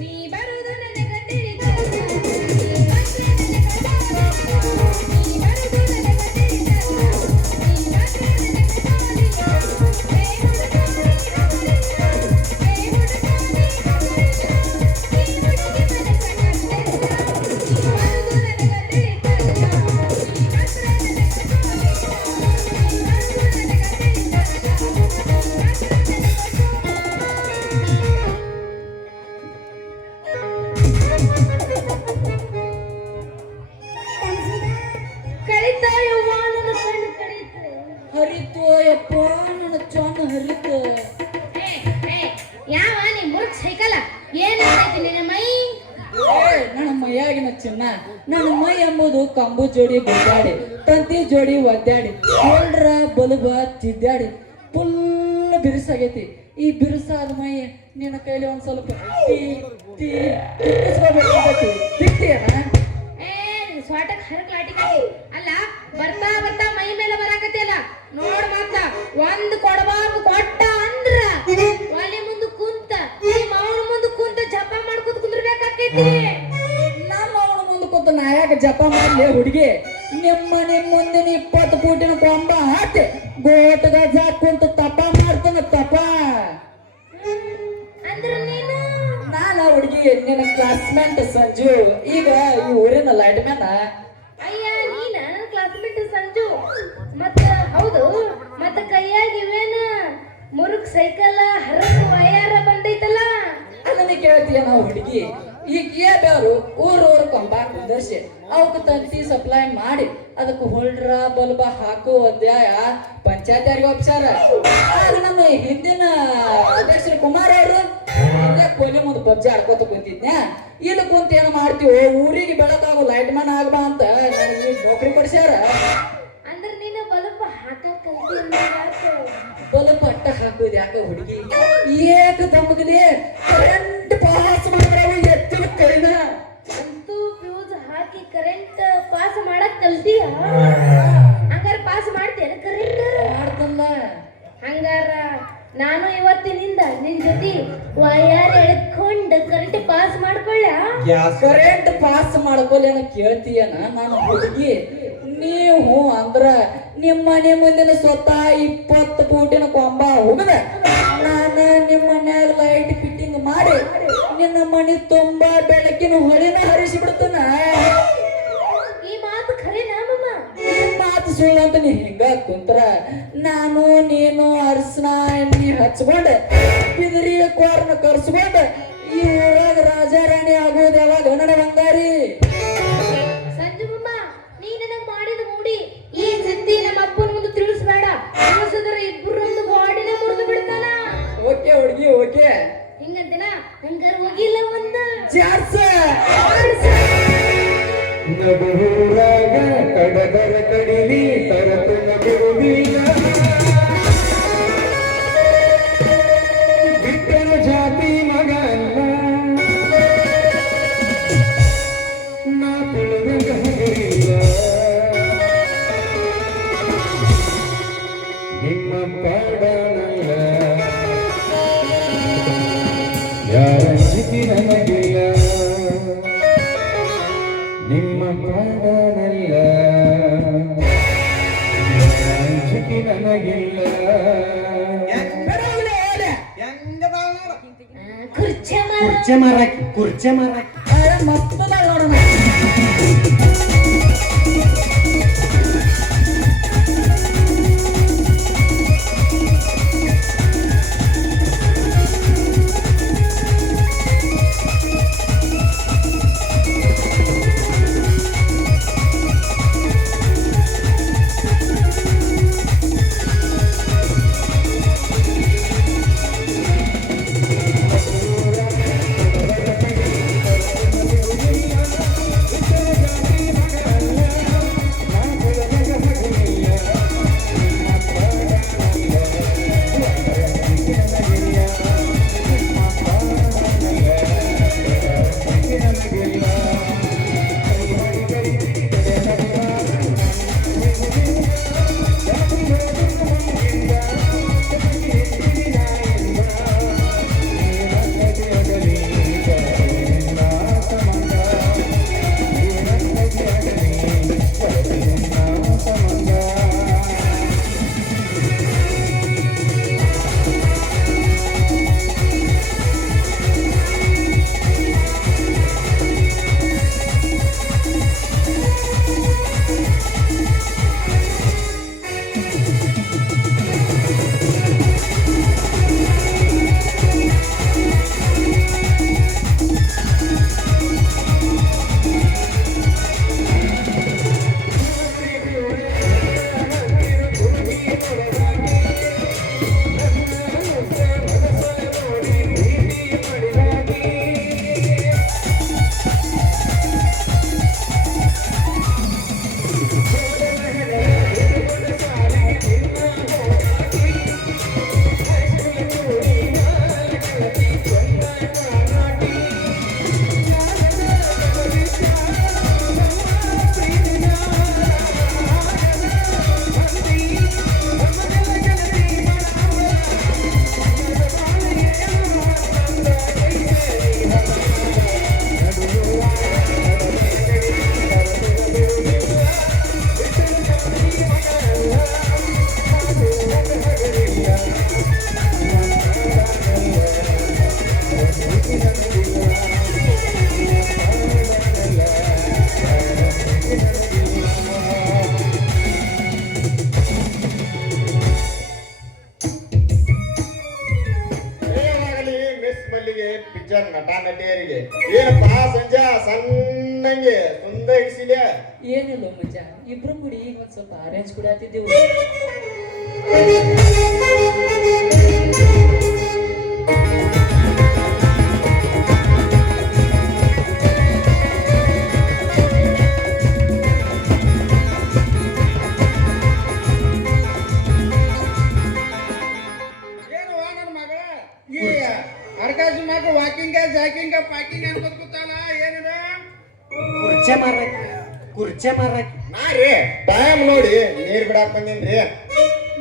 ನೀ ಬರುವುದು ನನಗ ತಿಳಿತಲ್ಲ ನೀ ಬಂದ್ರೆ ನನಗ ನೀ ಬರುವುದು ನನಗ ತಿಳಿತಲ್ಲ ನೀ ಬಂದ್ರೆ ಕಳಿತಾ ಯವ್ವ ನನ್ನ ಕಣ್ಣು ಕಳೀತು ಹರಿತು ಯಪ್ಪ ನನ್ನ ಚೊನ್ನ ಹರಿತು. ಯಾವ ನೀ ಮುರುಕ್ ಸೈಕಲ ಏನಾಗೈತಿ ನಿನ್ನ ಮೈ ನನ್ನ ಮೈಯಾಗಿನ ಚಿನ್ನ ನನ್ನ ಮೈ ಎಂಬುದು ಕಂಬು ಜೋಡಿ ಗುದ್ದಾಡಿ ತಂತಿ ಜೋಡಿ ಒದ್ದಾಡಿ ಹೋಲ್ರ ಬಲ್ಬ ತಿದ್ದಾಡಿ ಫುಲ್ ಬಿರುಸಾಗೈತಿ. ಈ ಬಿರುಸಾದ ಮೈ ನಿನ್ನ ಕೈಲಿ ಒಂದ್ ಸ್ವಲ್ಪ ತಿಕ್ತೀಯನ? ಸ್ವಾಟಕ್ ಹರಕ್ಲಾಟಿ ಅಲ್ಲ ಬರ್ತಾ ಬರ್ತಾ ಮೈ ಮೇಲೆ ಬರಾಕತ್ತಿಯಲ್ಲ ನೋಡ್ ಮತ್ತ ಒಂದ್ ಕೊಡಬಾರ್ದು ಕೊಟ್ಟ ಅಂದ್ರ ಒಲೆ ಮುಂದ ಕುಂತ ನಿಮ್ಮ ಅವನ ಮುಂದ ಕುಂತ ಜಪ ಮಾಡ್ಕೊತ ಕುಂದ್ರಬೇಕಾಕೈತಿ. ನಮ್ಮ ಅವನ ಮುಂದೆ ಕೂತು ನಾ ಯಾಕೆ ಜಪ ಮಾಡ್ಲಿ ಹುಡುಗಿ? ನಿಮ್ಮ ಮುಂದಿನ 20 ಫೂಟಿನ ಕೊಂಬ ಹಾಕಿ ಗೋಟ ಗಜ ಕುಂತ ತಪ ಮಾಡ್ತಾನ ತಪ. ಅಂದ್ರ ನೀನು ನಾನ ಹುಡುಗಿ ನಿನ್ನ ಕ್ಲಾಸ್ಮೇಟ್ ಸಂಜು, ಈಗ ಈ ಊರಿನ ಲೈಟ್ ಮ್ಯಾನ. ಅಯ್ಯ ನೀನ ನನ್ನ ಕ್ಲಾಸ್ಮೇಟ್ ಸಂಜು ಮತ್ತ ಹೌದು ಮತ್ತ ಕೈಯಾಗ ಇವೇನ ಮುರುಕ್ ಸೈಕಲ್ ಹರಕ್ ವಯಾರ ಬಂದೈತಲ್ಲ ಅದನ್ನ ಕೇಳ್ತೀಯ ನಾವು ಹುಡುಗಿ? ಈಗ ಏಬೇರು ಊರೂರು ಕೊಂಬ ಕುಂದರ್ಸಿ ಅವಕ್ಕೆ ತಂತಿ ಸಪ್ಲೈ ಮಾಡಿ ಅದಕ್ಕೆ ಹೋಲ್ಡ್ರ ಬಲ್ಬ ಹಾಕೋ ಅಧ್ಯಾಯ ಪಂಚಾಯತ್ಯಾರಿಗೆ ಒಪ್ಸಾರ. ಆಗ ನಮ್ಮ ಹಿಂದಿನ ಅಧ್ಯಕ್ಷರು ಕುಮಾರ್ ಅವರು ಇಲ್ಲೇ ಕೊನೆ ಮುಂದೆ ಪಬ್ಜಿ ಆಡ್ಕೋತ ಕುಂತಿದ್ನ್ಯಾ. ಇಲ್ಲಿ ಕುಂತ ಏನು ಮಾಡ್ತೀವೋ ಊರಿಗೆ ಬೆಳಕಾಗೋ ಲೈಟ್ ಮ್ಯಾನ್ ಆಗ್ಬಾ ಅಂತ ನನಗೆ ನೌಕರಿ ಕೊಡ್ಸ್ಯಾರ. ಅಂದ್ರ ನೀನು ಬಲಪ ಹಾಕಕ್ ಕಲ್ತಿ ಬಲ್ಬ್ ಅಟ್ಟ ಹಾಕೋದು ಯಾಕ ಹುಡುಗಿ? ಏಕ ದಮ್ಮಗಲಿ ಕರೆಂಟ್ ಪಾಸ್ ಮಾಡಿದ್ರೆ ಎತ್ತಿನ ಕೈನ ಅಂತೂ ಫ್ಯೂಸ್ ಹಾಕಿ ಕರೆಂಟ್ ಪಾಸ್ ಮಾಡಕ್ ಕಲ್ತೀಯ? ಹಂಗಾರ ಪಾಸ್ ಮಾಡ್ತೇನೆ ಕರೆಂಟ್? ಮಾಡ್ದಲ್ಲ. ಹಂಗಾರ ನಾನು ಇವತ್ತಿನಿಂದ ನಿನ್ ಜೊತೆ ವಯರ್ ಎಳ್ಕೊಂಡ್ ಕರೆಂಟ್ ಪಾಸ್ ಮಾಡ್ಕೊಳ್ಳ. ಕರೆಂಟ್ ಪಾಸ್ ಮಾಡ್ಕೊಲೇನ ಕೇಳ್ತೀಯನ ನಾನು ಹುಡುಗಿ? ನೀವು ಅಂದ್ರ ನಿಮ್ಮ ಮನೆ ಮುಂದಿನ ಸ್ವತಃ 20 ಫೂಟಿನ ಕೊಂಬ ಹೋಗದ ನಾನು ನಿಮ್ಮ ಮನ್ಯಾಗ ಲೈಟ್ ಫಿಟ್ಟಿಂಗ್ ಮಾಡಿ ನಿನ್ನ ಮನೆ ತುಂಬಾ ಬೆಳಕಿನ ಹೊಳಿನ ಹರಿಸಿ ಬಿಡ್ತಾನ. ಈ ಮಾತು ಖರೇನಾ ಮಮ್ಮ? ಈ ಮಾತು ಸುಳ್ಳು ಅಂತ ನೀ ಹಿಂಗ ಕುಂತ್ರ ನಾನು ನೀನು ಅರ್ಶನ ಎಣ್ಣೆ ಹಚ್ಕೊಂಡ ಬಿದಿರಿ ಕೋರ್ನ ಕರ್ಸ್ಕೊಂಡ ಈ ಊರಾಗ ರಾಜಾರಾಣಿ ಆಗೋದು ಯಾವಾಗ ನನ್ನ ಬಂಗಾರಿ? ಸಂಜು ಮಮ್ಮ ನೀ ನನಗ್ ಮಾಡಿದ ಮೂಡಿ ಈ ಸುದ್ದಿ ನಮ್ಮ ಅಪ್ಪನ ಮುಂದೆ ತಿಳಿಸ್ಬೇಡ. ನಡುವೂರಾಗ ಕಡದರ ಕಡಿಲಿ ತರತನ ಬಿಡುವಿನ ಬಿಟ್ಟನ ಜಾತಿ ಮಗ ಅಲ್ಲ ನಾ ತಿಳಿದ ಹಗರಿಲ್ಲ ನಿಮ್ಮ ಪಾಡನಲ್ಲ ಯಾರ ಸ್ಥಿತಿ ನನಗಿಲ್ಲ ನಿಮ್ಮ ಪಾಡನಲ್ಲ ಯಾರ ಸ್ಥಿತಿ ನನಗಿಲ್ಲ ಕುರ್ಚೆ ಮಾರ ಮತ್ತದ ನೋಡೋಣ ಪಿಕ್ಚರ್ ನಟ ನಟಿಯರಿಗೆ ಏನಪ್ಪ ಸಂಜೆ ಸಣ್ಣಂಗೆ ಸುಂದ ಹಿಡಿಸಿಲ್ಯಾ ಏನಿಲ್ಲ ಮಜ ಇಬ್ರು ಕೂಡಿ ಈಗ ಒಂದ್ ಸ್ವಲ್ಪ ಆರೆಂಜ್ ಕುಡಿಯಾತಿದ್ದೆವು ಅರ್ಕಾಜು ಮಗ ವಾಕಿಂಗ್ ಜಾಕಿಂಗ್ ಪಾಕಿಂಗ್ ಅನ್ಕೋತ ಕೂತಾನ ಏನಿದ ಕುರ್ಚೆ ಮಾರಕ್ ನಾ ರೀ ಟೈಮ್ ನೋಡಿ ನೀರ್ ಬಿಡಾಕ್ ಬಂದೇನ್ರಿ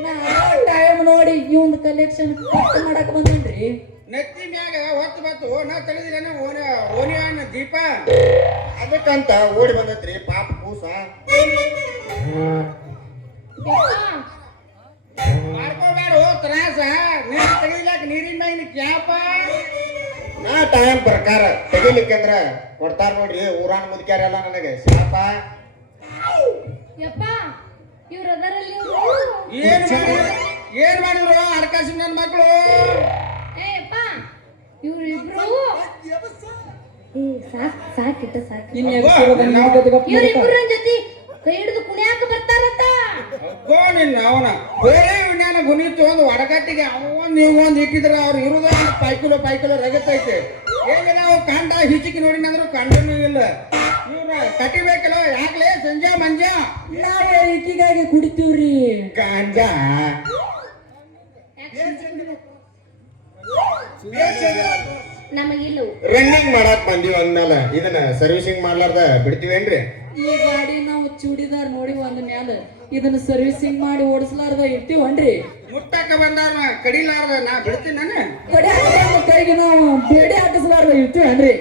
ನಾನು ಟೈಮ್ ನೋಡಿ ಇವಂದ್ ಕಲೆಕ್ಷನ್ ಕಟ್ ಮಾಡಕ್ ಬಂದನ್ರಿ ನೆತ್ತಿ ಮ್ಯಾಗ ಹೊತ್ತು ಬತ್ತು ನಾ ತಿಳಿದಿಲ್ಲ ಓಣಿ ಅನ್ನ ದೀಪ ಅದಕ್ಕಂತ ಓಡಿ ಬಂದತ್ರಿ ಪಾಪ ಕೂಸ ಮಾಡ್ಕೋಬೇಡ ತ್ರಾಸ ನೀರು ತೆಗಿಲಾಕ ನೀರಿನ ಮ್ಯಾಗಿನ ಕ್ಯಾಪ ನಾ ಟೈಮ್ ಪ್ರಕಾರ ತೆಗಿಲಿಕ್ಕಂದ್ರ ಕೊಡ್ತಾರ ನೋಡ್ರಿ ಊರಾನ ಮುದುಕ್ಯಾರೆಲ್ಲ ನನಗೆ ಶಾಪ ಯಪ್ಪ ಇವ್ರ ಅದರಲ್ಲಿ ಏನ್ ಮಾಡಿದ್ರು ಅರ್ಕಾಸಿ ನನ್ನ ಮಕ್ಕಳು ಏ ಯಪ್ಪ ಇವ್ರು ಇಬ್ರು ಸಾಕಿಟ್ಟ ಸಾಕು ಇವ್ರಿಬ್ರ ಜೊತೆ ಕೈ ಹಿಡಿದು ಕುಣಿಯಾಕ ಬರ್ತಾರತ್ತ ಅಗ್ಗೋ ನಿನ್ನ ಅವನ ಬೇರೆ ವಿಜ್ಞಾನ ಗುಣಿತು ಒಂದು ಒಡಗಟ್ಟಿಗೆ ಅವನ್ ನೀವು ಒಂದ್ ಇಟ್ಟಿದ್ರ ಅವ್ರು ಇರುದ ಒಂದು ಪೈಕುಲ ರಗತೈತೆ ಈಗ ನಾವು ಕಂಡ ಹಿಚಿಕಿ ನೋಡಿನಂದ್ರು ಕಂಡನೂ ಇಲ್ಲ ಇವ್ರ ಕಟಿಬೇಕಲ್ಲ ಯಾಕ್ಲೇ ಸಂಜೆ ಮಂಜ ನಾವು ಈಕಿಗಾಗಿ ಕುಡಿತೀವ್ರಿ ಗಾಂಜ ನಮಗಿಲ್ಲ ರನ್ನಿಂಗ್ ಮಾಡಕ್ ಬಂದೀವಿ ಅಂದ್ಮೇಲೆ ಇದನ್ನ ಸರ್ವಿಸಿಂಗ್ ಮಾಡ್ಲಾರ್ದ ಬಿಡ್ತೀವೇನ್ರಿ ಈ ಗಾಡಿ ನಾವು ಚೂಡಿದಾರ್ ನೋಡಿ ಒಂದ್ ಮ್ಯಾಲ ಇದನ್ನ ಸರ್ವಿಸಿಂಗ್ ಮಾಡಿ ಓಡಿಸ್ಲಾರ್ದ ಇರ್ತೀವನ್ರಿ ಮುಟ್ಟಕ್ಕ ಬಂದವ್ರ ಕಡಿಲಾರ್ದ ನಾ ಬಿಡ್ತೀನಿ ನಾನು ಕಡೆ ಹಾಕಬಾರ್ದು ಕೈಗೆ ನಾವು ಬೇಡಿ ಹಾಕಿಸ್ಲಾರ್ದ ಇರ್ತೀವನ್ರಿ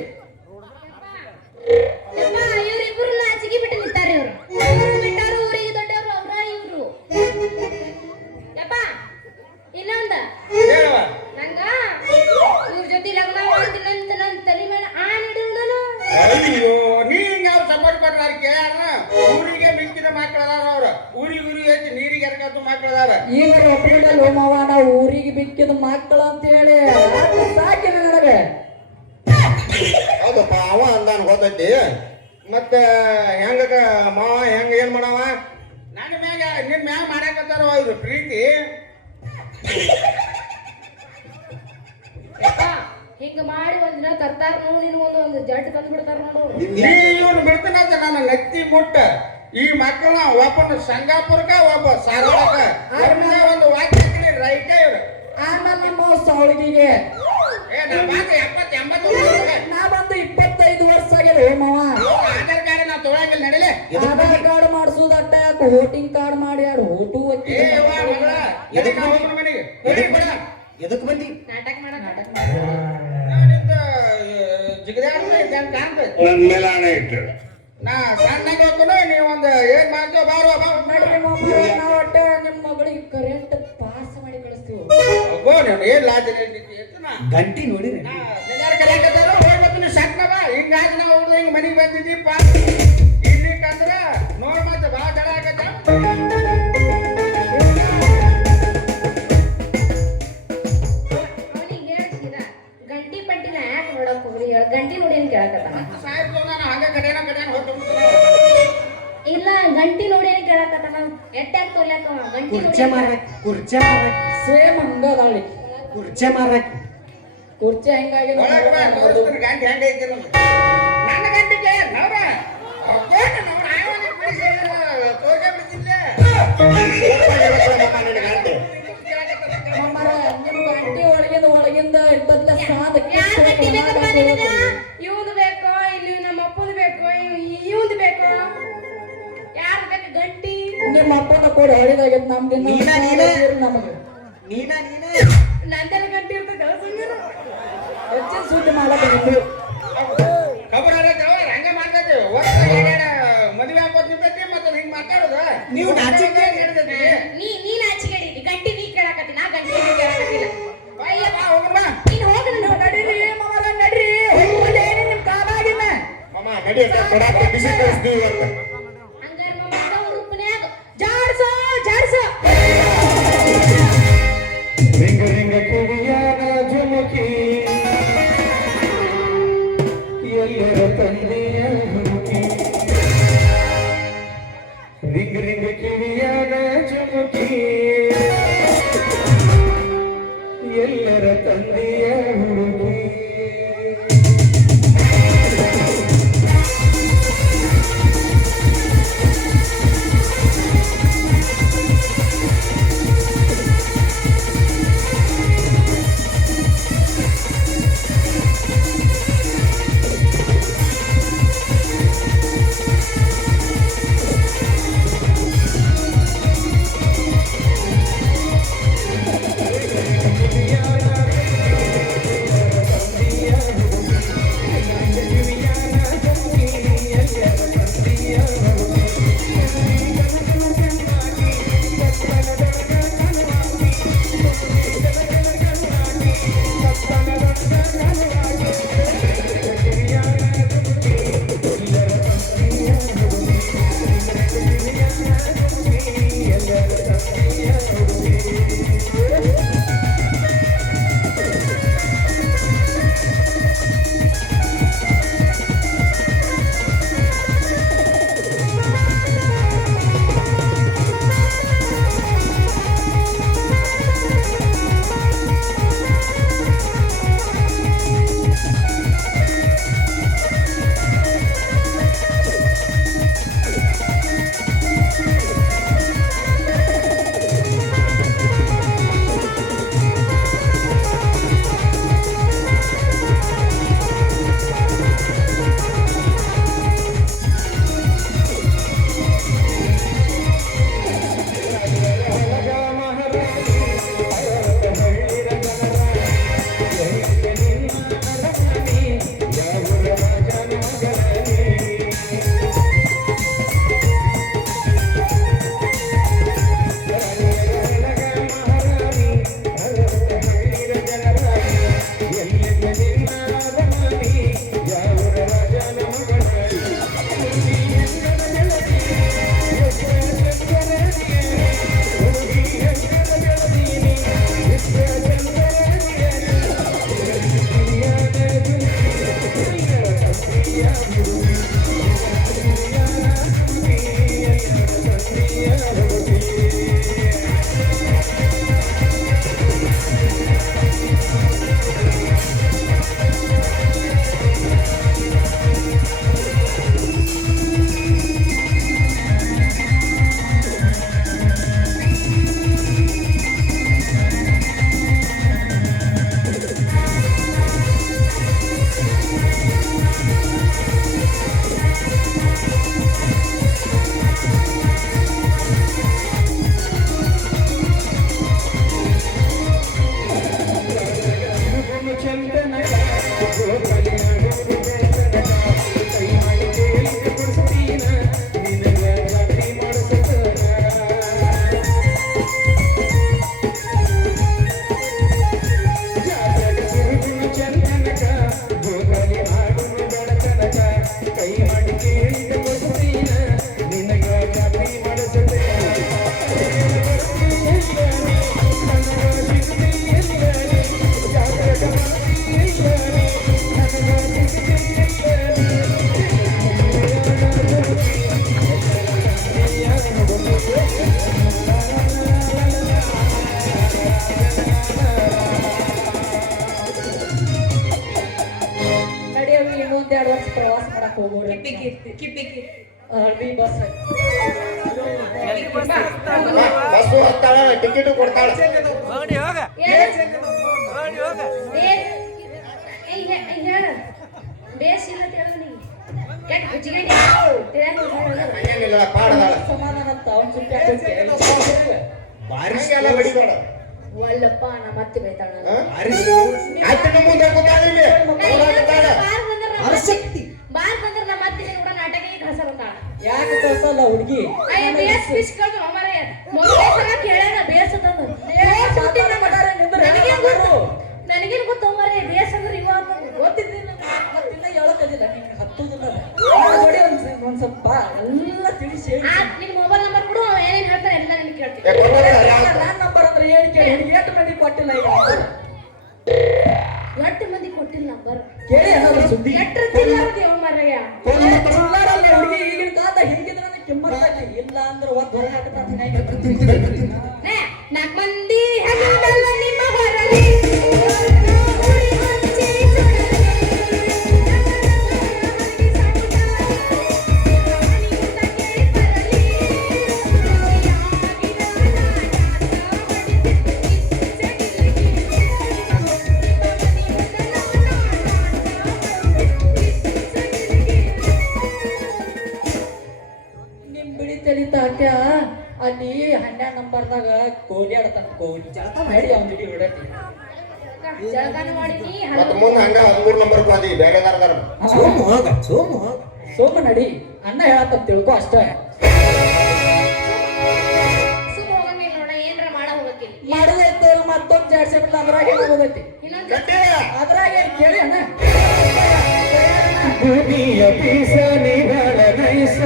ಇವ್ರಿಬ್ರು ನಾಚಿಗೆ ಬಿಟ್ಟು ನಿಂತಾರೆ ಇವ್ರು ಬಿಟ್ಟವ್ರು ಊರಿಗೆ ದೊಡ್ಡವ್ರು ಅವ್ರ ಇವ್ರು ಯಪ್ಪ ಇನ್ನೊಂದ ಹೇಳುವ ನಂಗ ಇವ್ರ ಜೊತೆ ಲಗ್ನ ಮಾಡ್ತೀನಿ ಅಂತ ನನ್ನ ತಲೆ ಮೇಲೆ ಆನಿಡು ನಾನು ಅಯ್ಯೋ ನೀ ಹಿಂಗ ಅವ್ರು ಸಪೋರ್ಟ್ ಕೊಟ್ಟಾರ ಕೇಳ್ಯಾರ ಊರಿಗೆ ಮಿಕ್ಕಿದ ಮಕ್ಕಳದಾರ ಅವ್ರ ಊರಿಗೆ ಐತಿ ನೀರಿಗೆ ಎರ್ಕತ್ತು ಮಕ್ಕಳದಾರ ಈಗ ಒಪ್ಪಿಡಲ್ಲ ಮಾವ ನಾವು ಊರಿಗೆ ಬಿಕ್ಕಿದ ಮಕ್ಕಳು ಅಂತ ಹೇಳಿ ಸಾಕಿಲ್ಲ ನನಗೆ ಹೌದಪ್ಪ ಅವ ಅಂದಾನ ಗೊತ್ತೈತಿ ಮತ್ತ ಹೆಂಗ ಮಾವ ಹೆಂಗ ಏನ್ ಮಾಡವ ನನ್ನ ಮ್ಯಾಗ ನಿನ್ ಮ್ಯಾಗ ಮಾಡಾಕತ್ತಾರ ಇವ್ರು ಪ್ರೀತಿ ಯಪ್ಪ ಹಿಂಗ ಮಾಡಿ ಒಂದಿನ ತರ್ತಾರ ನೋಡು ನೀನು ಒಂದು ಜಡ್ ತಂದು ಬಿಡ್ತಾರ ನೋಡು ನೀ ಇವನು ಬಿಡ್ತೀನಂತ ನನ್ನ ನೆತ್ತಿ ಮುಟ್ಟ ಈ ಮಕ್ಕಳನ್ನ ಒಬ್ಬನ ಸಂಗಾಪುರಕ್ಕ ಒಬ್ಬ ಸಾರವಾಡಕ ಒಂದು ವಾಕ್ಯ ರೈಟೇ ಇವ್ರು ಆಮೇಲೆ ನಿಮ್ಮ ಸೌಳಿಗೆ ಏ ನಾ ಬಾಕ 70 80 ನಾ ಬಂದು 25 ವರ್ಷ ಆಗ್ಯದ ಮಾವ ಆಧಾರ್ ಕಾರ್ಡ್ ನಾ ತೊಗೊಳಂಗಿಲ್ಲ ನಡಿಲೆ ಆಧಾರ್ ಕಾರ್ಡ್ ಮಾಡಿಸೋದಟ್ಟ ಯಾಕೆ ವೋಟಿಂಗ್ ಕಾರ್ಡ್ ಮಾಡಿ ಯಾರು ಓಟು ಏ ವಾ ಮಗಳ ಎದಕ್ಕೆ ಹೋಗ್ರ ಮನೆಗೆ ಎದಕ್ ಬಂದಿ ನಾಟಕ ಮಾಡಕ ನಾನಿಂದ ಜಿಗದಾಡ ಇದ್ದಂತ ಕಾಣ್ತೈತಿ ನನ್ ಮೇಲೆ ಹಣ ಇಟ್ಟು ನಾ ಸಣ್ಣಗೆ ಹೋಗ್ಕೊಂಡು ನೀವು ಒಂದು ಏನ್ ಮಾಡ್ತೀವ ಬಾರೋ ಬಾ ನಡ್ರಿ ಮಾಮ ನಾವು ಒಟ್ಟೆ ನಿಮ್ಮ ಮಗಳಿಗೆ ಕರೆಂಟ್ ಪಾಸ್ ಮಾಡಿ ಕಳಿಸ್ತೀವಿ ಅಬ್ಬೋ ನೀನು ಏನ್ ಲಾಜಿನ ನಾ ಗಂಟಿ ನೋಡಿರಿ ಕರೆಯಕತ್ತಾರ ಹೋಗ್ಬೇಕು ನೀವು ಸಣ್ಣ ಬಾ ಹಿಂಗಾಗಿ ನಾವು ಹುಡ್ದು ಹಿಂಗೆ ಮನೆಗೆ ಬಂದಿದ್ದೀಪ್ಪ ಇಲ್ಲಿ ಕಂದ್ರ ನೋಡ್ ಮತ್ತೆ ಭಾಳ ಜಡ ಆಗತ್ತ ಅವನಿಗೆ ಹೇಳ್ತೀರ ಗಂಟಿ ಪಟ್ಟಿನ ಯಾಕೆ ನೋಡಕ್ ಹೋಗ್ರಿ ಗಂಟಿ ನೋಡಿ ಏನ್ ಕೇಳಕತ್ತಾನ ಸಾಯ್ತು ನಾನು ಹಂಗ ಕಡೆನ ಹೊತ್ತು ಇಲ್ಲ ಗಂಟಿ ನೋಡಿ ಏನ್ ಕೇಳಕತ್ತಾನ ಎಟ್ಟಾಗ ತೋರ್ಲಾಕ ಗಂಟಿ ಕುರ್ಚೆ ಸೇಮ್ ಹಂಗದಾಳಿ ಕುರ್ಚೆ ಮಾರಕ್ ಕುರ್ಚಿ ಹೆಂಗಾಗಿದೆ ಒಳಗೆ ಬಾ ತೋರಿಸ್ತೀನಿ ಗಂಟೆ ಹೆಂಗೆ ಐತಿ ನನ್ನ ಗಂಟಿಗೆ ನೋಡ್ರ ಮಾಮರ ನಿಮ್ಮ ಗಂಟಿ ಒಳಗಿಂದ ಇದ್ದದ್ದ ಸಾದ ಯಾರ್ ಗಂಟಿ ಬೇಕಪ್ಪ ನಿನಗ? ಇವ್ದು ಬೇಕೋ ಇಲ್ಲಿ ನಮ್ಮ ಅಪ್ಪನ ಬೇಕೋ ಇವ್ದು ಬೇಕೋ ಯಾರು ಬೇಕು ಗಂಟಿ ನಿಮ್ಮ ಅಪ್ಪನ ಕೂಡ ಹೊಳಿದಾಗೈತೆ ನಮ್ದಿನ್ನ ನಮಗೆ ನಂದೆಲ್ಲ ಗಂಟಿ ಇರ್ತದೆ ಹೆಚ್ಚಿನ ಸುದ್ದಿ ಮಾಡಬೇಕು ಖಬರ್ ಹಂಗ ಮಾಡ್ತೈತಿ ಮದುವೆ ಹಾಕೋದ್ ನಿಂತೈತಿ ಮತ್ತೆ ಹಿಂಗ್ ಮಾತಾಡೋದು ನೀವು ನಾಚಿಕೆ ನೀ ನಾಚಿಕೆ ಹಿಡೀತಿ ಗಂಟಿ ನೀ ಕೇಳಕತ್ತಿ ನಾ ಗಂಟಿ ನೀ ಕೇಳಕತ್ತಿಲ್ಲ ಅಯ್ಯ ಬಾ ಹೋಗ್ರ ನೀನ್ ಹೋಗಿ ನಡೀರಿ ಮಾಮರ ನಡ್ರಿ ಹೋಗ್ಬಿಡೇನಿ ನಿಮ್ ಕಾಲಾಗಿನ ಮಾಮ ನಡಿಯತ್ತ ಕೊಡಾಕ ಬಿಸಿ ಕಳಿಸ್ತೀವಿ ಅಂತ ಹಂಗಾರ ಮಮ್ಮ ರೂಪನ್ಯಾಗ ಜಾಡ್ಸೋ ಜಾಡ್ಸೋ ರಿಂಗ ರಿಂಗ ಕಿವಿಯಾನ ಜುಮುಕಿ ಎಲ್ಲರ ತಂದೆಯ ಹುಡುಕಿ ರಿಂಗ ರಿಂಗ ಕಿವಿಯಾನ ಜುಮುಕಿ ಎಲ್ಲರ ತಂದೆಯ ಹುಡುಕಿ ಕೀರ್ತಿ ಕಿಪ್ಪಿ ಕೀರ್ತಿ ಹಳ್ಳಿ ಬಸ್ ಬಸ್ಸು ಹತ್ತಾಳ ಟಿಕೆಟ್ ಕೊಡ್ತಾಳ ಹೇಳ ಬೇಸ್ ಇಲ್ಲ ಹೇಳಿ ಕೆಟ್ಟ ಹುಚ್ಚಿಗೆ ಹಂಗೇನಿಲ್ಲ ಪಾಡದಾಳ ಸಮಾಧಾನ ಅಂತ ಅವ್ನು ಸುತ್ತ ಬಾರಿಗೆಲ್ಲ ಬಡಿದಾಳ ಒಲ್ಲಪ್ಪ ನಾ ಮತ್ತೆ ಬೈತಾಳ ಆಯ್ತು ಮುಂದೆ ಕೂತಾಳ ಇಲ್ಲಿ ಬಾರ್ ಬಂದ್ರ ನಾ ಮತ್ತೆ ಕೂಡ ನಾಟಕ ಕಳ್ಸ ಬಂದಾಳ ಯಾಕೆ ಕಳ್ಸಲ್ಲ ಹುಡುಗಿ ಅಯ್ಯ ಬೇಸ್ ಪಿಚ್ ಕಳ್ದು ಅಮರ ಮೊದಲೇ ಸಲ ಕೇಳ್ಯಾನ ಬೇಸ್ ಅಂತಂದು ನನಗೇನು ಗೊತ್ತು ಮರೆ ಬೇಸ್ ಅಂದ್ರೆ ಇವಾಗ ಗೊತ್ತಿದ್ದಿಲ್ಲ ಮತ್ತಿನ್ನ ಹೇಳೋದಿಲ್ಲ ನಿಮ್ಗೆ ಹತ್ತುದಿಲ್ಲ ನೋಡಿ ಒಂದ್ ಸ್ವಲ್ಪ ಎಲ್ಲ ತಿಳಿಸಿ ಹೇಳಿ ನಿನ್ ಮೊಬೈಲ್ ನಂಬರ್ ಕೊಡು ಏನೇನ್ ಹೇಳ್ತಾನೆ ಎಲ್ಲ ನನಗೆ ಕೇಳ್ತೀನಿ ನನ್ನ ನಂಬರ್ ಅಂದ್ರೆ ಹೇಳಿ ಕೇಳಿ ಎಷ್ಟು ಮಂದಿ ಕೊಟ್ಟಿಲ್ಲ ಈಗ ಎಷ್ಟು ಮಂದಿ ಕೊಟ್ಟಿಲ್ಲ ನಂಬರ್ ಕೇಳಿ ಅನ್ನೋದು ಸುದ್ದಿ ಎಟ್ರ ತಿನ್ನಾರದಿ ಅವ ಮರಯ್ಯ ಚಿಲ್ಲಾರಲ್ಲಿ ಹುಡುಗಿ ಈಗಿನ ಕಾಲದ ಹಿಂಗಿದ್ರೆ ಕೆಮ್ಮತ್ತಾಗಿ ಇಲ್ಲ ಅಂದ್ರೆ ಒಂದ್ ಹೊರ ಹಾಕುತ್ತಾ ನಾಲ್ಕು ಮಂದಿ ಹೆಗಲಲ್ಲ ನಿಮ್ಮ ಹೊರಲಿ ನಿಮ್ ಬಿಡಿ ತೆಲಿತಾಕ್ಯ ಅಲ್ಲಿ 12 ನಂಬರ್ದಾಗ ಕೋಲಿ ಆಡ್ತಾನ ಕೋಲಿ ಜಳಕ ಮಾಡಿ ಅವ್ನ ಜೊತೆ ಹೊಡತಿ ಜಳಕಾನ ಮಾಡಿನಿ ಮತ್ತ ಮುಂದೆ ಹಂಗ 13 ನಂಬರ್ ಬಾದಿ ಬೇರೆದಾರದಾರ ಸೋಮ ನಡಿ ಅಣ್ಣ ಹೇಳತ್ತ ತಿಳ್ಕೊ ಅಷ್ಟ ಸುಮ್ಮ ಹೋಗಂಗಿಲ್ಲ ನೋಡ ಏನ್ರ ಮಾಡ ಹೋಗಕ್ಕೆ ಮಾಡೋದೈತೆ ಮತ್ತೊಂದು ಜಾಡ್ಸಿ ಬಿಡ್ಲ ಅದ್ರಾಗ ಏನಾಗೋದೈತಿ ಇನ್ನೊಂದು ಗಟ್ಟಿ ಅದ್ರಾಗ ಏನ್ ಕೇಳಿ ಅಣ್ಣ ಭೂಮಿಯ ಪೀಸ ನಿಗಳ ನೈಸ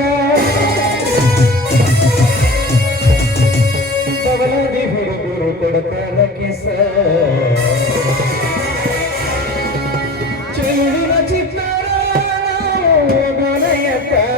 ಬವಲದಿ ಹುಡುಗರು ಕೊಡತಾನ ಕಿಸ ಚೆಲುವಿನ ಚಿತ್ತಾರ ಮನೆಯತ್ತಾರ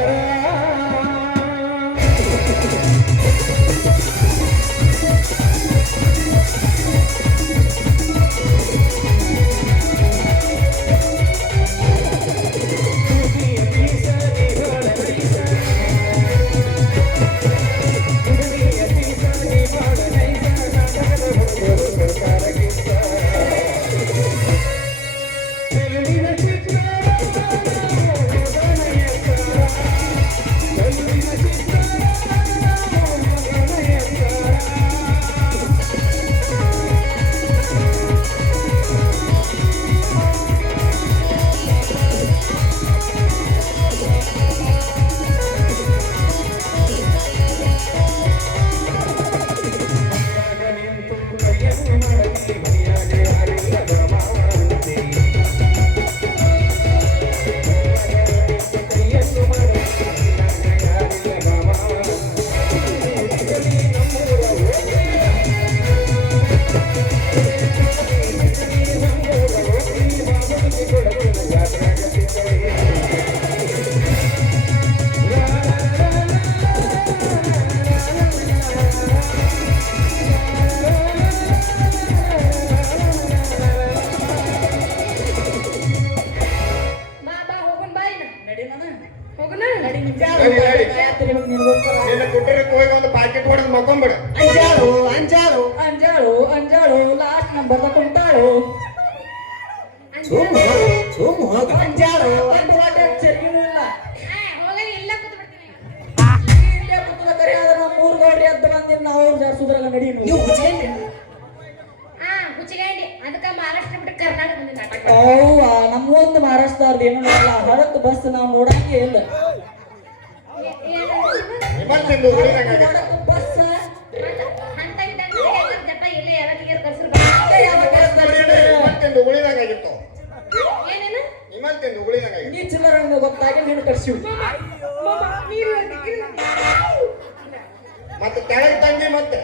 ನಿನ್ನ ಕುಟೀರಕ್ಕೆ ಹೋಗಿ ಒಂದು ಪಾಕೆಟ್ ಹೊಡೆದು ಮಕ್ಕೊಂಬಿಡು ಅಂಜಾಳು ಲಾಸ್ಟ್ ನಂಬರ್ ತಗೊಂತಾಳು ಅಂಜಾಳು ಒಂದು ವಾಟೆ ಚರ್ಗಿನೂ ಇಲ್ಲ ಹೋಗಿ ಇಲ್ಲ ಕೂತ್ ಬಿಡ್ತೀನಿ ಇಲ್ಲೇ ಕೂತದ ಕರೆ ಆದ್ರೆ ನಾವು 3 ಗೌಡ್ರಿ ಎದ್ದು ಬಂದಿನ ಅವ್ರು ಜಾರ್ಸುದ್ರಾಗ ನಡಿ ನೀವು ಹುಚ್ಚಿಗಂಡಿ ಅದಕ್ಕ ಮಹಾರಾಷ್ಟ್ರ ಬಿಟ್ಟು ಕರ್ನಾಟಕ ಬಂದಿದ್ದ ನಾಟಕ ಅವ್ವ ನಮ್ಮೊಂದು ಮಹಾರಾಷ್ಟ್ರದವ್ರದ್ದು ಏನು ನೋಡಲ್ಲ ಹಳತ್ ಬಸ್ ನಾವು ನೋಡಂಗೆ ಇಲ್ಲ ಇವತ್ತಿಂದು ಉಳಿದಂಗ ನೋಡಕ್ಕೆ ಬಸ್ ಅಂತ ಜಪ ಇಲ್ಲೇ ಯಾವತ್ತಿಗೆ ಕರ್ಸಿರ್ ಇವತ್ತಿಂದು ಉಳಿದಂಗಾಗಿತ್ತು ಏನೇನು ಇವತ್ತಿಂದು ಉಳಿದಂಗಾಗಿತ್ತು ನೀ ಚಿಲ್ಲರ ಗೊತ್ತಾಗಿ ನೀನು ಕರ್ಸಿವಿ ಮತ್ತೆ ಕೆಳಗೆ ತಂಗಿ ಮತ್ತೆ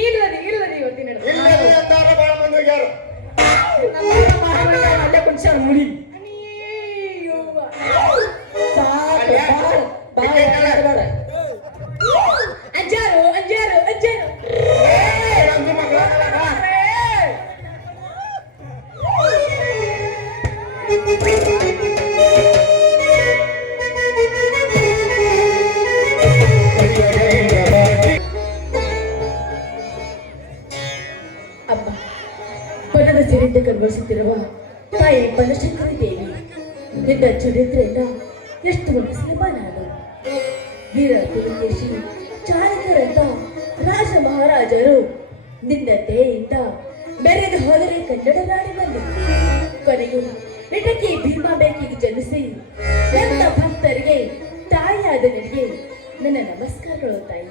ಇಲ್ಲದಿ ಇವತ್ತಿನ ಇಲ್ಲ ಅಂತಾರ ಬಾಳ ಮಂದಿ ಹೋಗ್ಯಾರ ಅಲ್ಲೇ ಕುಂಚಾರ ಮುಡಿ ಅಜ್ಜಾರು ರಂಜು ಮಗಳ Thank you. ಭಕ್ತರಿಂದ ಕನ್ವರ್ಸುತ್ತಿರುವ ತಾಯಿ ಬನಶಂಕರಿ ದೇವಿ ನಿನ್ನ ಚರಿತ್ರೆಯನ್ನ ಎಷ್ಟು ವರ್ಣಿಸಲಿಲ್ಲ ನಾನು. ವೀರ ಪುಲಕೇಶಿ ಚಾಲಕರಂತ ರಾಜ ಮಹಾರಾಜರು ನಿನ್ನ ದಯೆಯಿಂದ ಮೆರೆದು ಹೋದರೆ ಕನ್ನಡ ನಾಡಿನಲ್ಲಿ ಕೊನೆಗೆ ಇಟಕಿ ಭೀಮಾಬೇಕಿಗೆ ಜನಿಸಿ ಎಲ್ಲ ಭಕ್ತರಿಗೆ ತಾಯಿಯಾದ ನಿನಗೆ ನನ್ನ ನಮಸ್ಕಾರಗಳು ತಾಯಿ.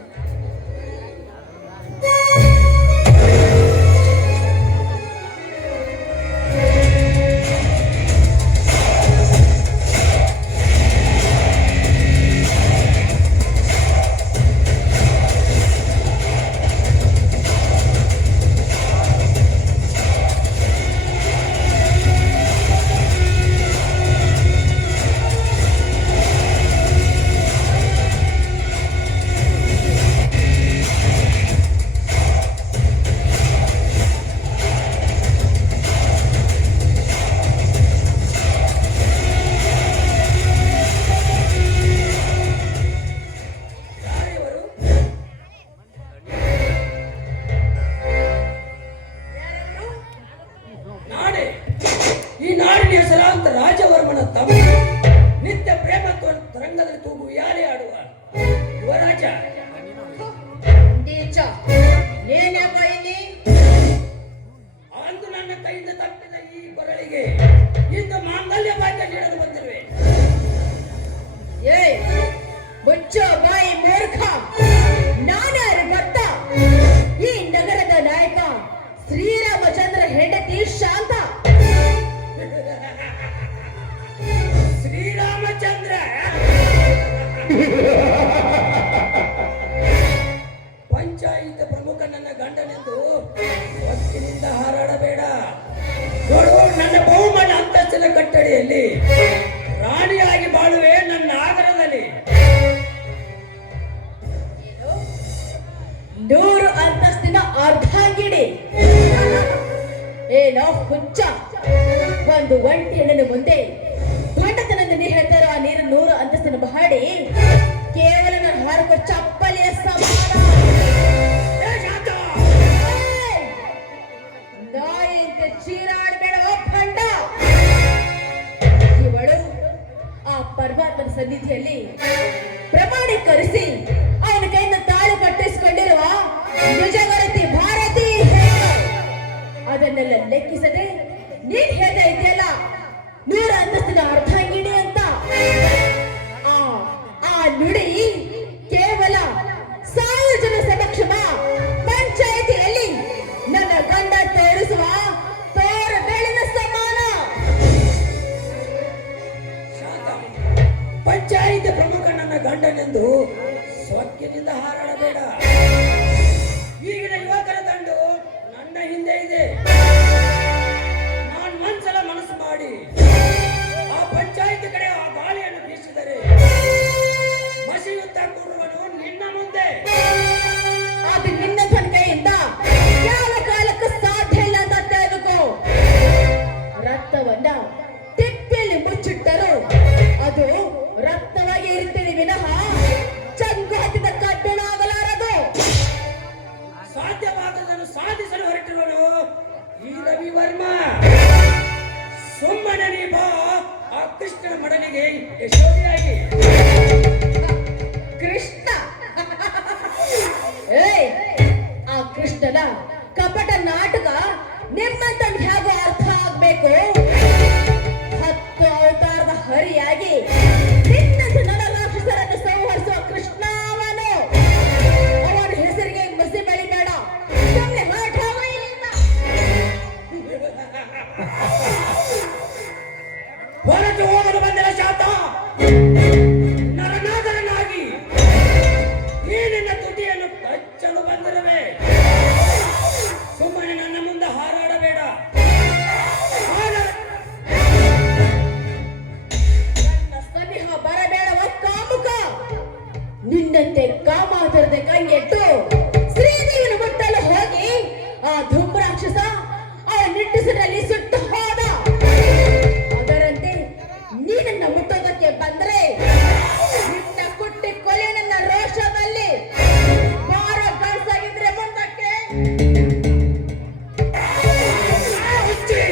ನಾನೇ ಈ ನಾಡಿನ ಹೆಸರಾಂತ ರಾಜವರ್ಮನ ತಮ್ಮ ನಿತ್ಯ ಪ್ರೇಮ ತರಂಗದಲ್ಲಿ ತೂಗು ಯಾರೇ ಆಡುವ ಯುವರಾಜ. ಅಂದು ನನ್ನ ಕೈಯಿಂದ ತಪ್ಪಿದ ಈ ಕೊರಳಿಗೆ ಇಂದು ಮಾಂಗಲ್ಯ ಭಾಗ್ಯ ನೀಡಲು ಬಂದಿರುವೆ. ಏಯ್ ಬುಚ್ಚ ಬಾಯಿ ಮೂರ್ಖ, ನಾನ್ಯಾರು ಗೊತ್ತಾ? ಈ ನಗರದ ನಾಯಕ ಶ್ರೀರಾಮಚಂದ್ರ ಹೆಂಡತಿ ಶಾಂತ. ಶ್ರೀರಾಮಚಂದ್ರ ಪಂಚಾಯತ್ ಪ್ರಮುಖ ನನ್ನ ಗಂಡನೆಂದು ಹೊತ್ತಿನಿಂದ ಹಾರಾಡಬೇಡ. ನೋಡು, ನನ್ನ ಬಹುಮಾನ ಅಂತಸ್ತಿನ ಕಟ್ಟಡಿಯಲ್ಲಿ ರಾಣಿಯಾಗಿ ಬಾಳುವೆ ನನ್ನ ಆಗರದಲ್ಲಿ. 100 ಅಂತಸ್ತಿನ ಅರ್ಧಾಂಗಿಡಿ. ಏನೋ ಹುಚ್ಚ, ಒಂದು ಒಂಟಿ ಹೆಣ್ಣಿನ ಮುಂದೆ ಭಂಡತನದ ನೀರು ಹೇಳ್ತಾರೋ ಆ ನೀರು 100 ಅಂತಸ್ತಿನ ಬಹಾಡಿ ಕೇವಲ ನನ್ನ ಹಾರಕ ಚಪ್ಪಲಿಯ ಸಮಾನ. ನಾಯಿಯಂತೆ ಚೀರಾಡಬೇಡ ಭಂಡ. ಇವಳು ಆ ಪರಮಾತ್ಮನ ಸನ್ನಿಧಿಯಲ್ಲಿ ಪ್ರಮಾಣೀಕರಿಸಿ ಅವನ ಕೈಯಿಂದ ತಾಳಿ ಕಟ್ಟಿಸಿಕೊಂಡಿರುವ ನಿಜವರತಿ ಭಾರತಿ ಅದನ್ನೆಲ್ಲ ಲೆಕ್ಕಿಸದೆ ನೀನ್ ಹೇಳ್ತಾ ಇದೆಯಲ್ಲ 100 ಅಂತಸ್ತಿನ ಅರ್ಧಾಂಗಿಣಿ ಅಂತ. ಆ ನುಡಿ ಕೇವಲ 1000 ಜನ ಸಮಕ್ಷಮ ಪಂಚಾಯಿತಿಯಲ್ಲಿ ನನ್ನ ಗಂಡ ತೋರಿಸುವ ತೋರ ಬೆಳಿನ ಸಮಾನ. ಪಂಚಾಯತ್ ಪ್ರಮುಖ ನನ್ನ ಗಂಡನೆಂದು ಸ್ವಕ್ಕಿನಿಂದ ಹಾರಾಡಬೇಡ. ಈಗಿನ ಯುವಕರ ದಂಡು ನನ್ನ ಹಿಂದೆ ಇದೆ. ನಾನು ಒಂದ್ಸಲ ಮನಸ್ಸು ಮಾಡಿ ಆ ಪಂಚಾಯತ್ ಕಡೆ ಆ ಗಾಳಿಯನ್ನು ಬೀಸಿದರೆ ಮಸಿಯುತ್ತಾ ಕೂರುವನು ನಿನ್ನ ಮುಂದೆ. ಅದು ನಿನ್ನ ತನ್ನ ಕೈಯಿಂದ ಯಾವ ಕಾಲಕ್ಕೂ ಸಾಧ್ಯ ಇಲ್ಲ ಅಂತ ತಿಳಿದುಕೋ. ರಕ್ತವನ್ನ ತಿಪ್ಪಿಯಲ್ಲಿ ಮುಚ್ಚಿಟ್ಟರು ಅದು ರಕ್ತವಾಗಿ ಇರುತ್ತದೆ ವಿನಃ ಚಂಗು ಹತ್ತಿದ ಕಬ್ಬಿಣ ಆಗಲಾರದು. ಸಾಧ್ಯವಾದದನ್ನು ಸಾಧಿಸಲು ಹೊರಟಿರುವನು ಈ ರವಿವರ್ಮ. ಸುಮ್ಮನೆ ನೀ ಬಾ ಆ ಕೃಷ್ಣನ ಮಡಲಿಗೆ ಯಶೋಧಿಯಾಗಿ. ಕೃಷ್ಣ ಏಯ್, ಆ ಕೃಷ್ಣನ ಕಪಟ ನಾಟಕ ನಿಮ್ಮಂತ ಹೇಗೋ ಅರ್ಥ ಆಗ್ಬೇಕು. 10 ಅವತಾರದ ಹರಿಯಾಗಿ ನಿನ್ನಂತ ನರ ರಾಕ್ಷಸರನ್ನು ಸಂಹರಿಸುವ ಕೃಷ್ಣ ಅವನು. ಅವನ ಹೆಸರಿಗೆ ಮಸಿ ಬೆಳಿಬೇಡ, ಸುಮ್ಮನೆ ಹೊರಟ ಹೋಗು ಇಲ್ಲಿಂದ. ಹೊರಟು ಹೋಗಲು ಬಂದಿಲ್ಲ ಶಾತ. ನರನಾಗರನಾಗಿ ಈ ನಿನ್ನ ತುಟಿಯನ್ನು ಕಚ್ಚಲು ಬಂದಿರುವೆ. ಸುಮ್ಮನೆ ನನ್ನ ಮುಂದೆ ಹಾರಾಡಬೇಡ. ನನ್ನ ಸನಿಹ ಬರಬೇಡ ಕಾಮುಕ. ನಿನ್ನಂತೆ ಕಾಮಾತುರತೆ ಕೈಗೆಟ್ಟು ಶ್ರೀದೇವಿನ ಮುಟ್ಟಲು ಹೋಗಿ ಆ ಧೂಮ್ರಾಕ್ಷಸ ಅವಳ ನಿಟ್ಟುಸಿನಲ್ಲಿ ಸುಟ್ಟು ಹೋದ. ಅದರಂತೆ ನೀನನ್ನ ಮುಟ್ಟೋದಕ್ಕೆ ಬಂದ್ರೆ ನಿನ್ನ ಕುಟ್ಟಿ ಕೊಲೆ ನನ್ನ ರೋಷದಲ್ಲಿ ಬಾರ ಕಳ್ಸಾಗಿದ್ರೆ ಮುಂದಕ್ಕೆ. ಹುಚ್ಚಿ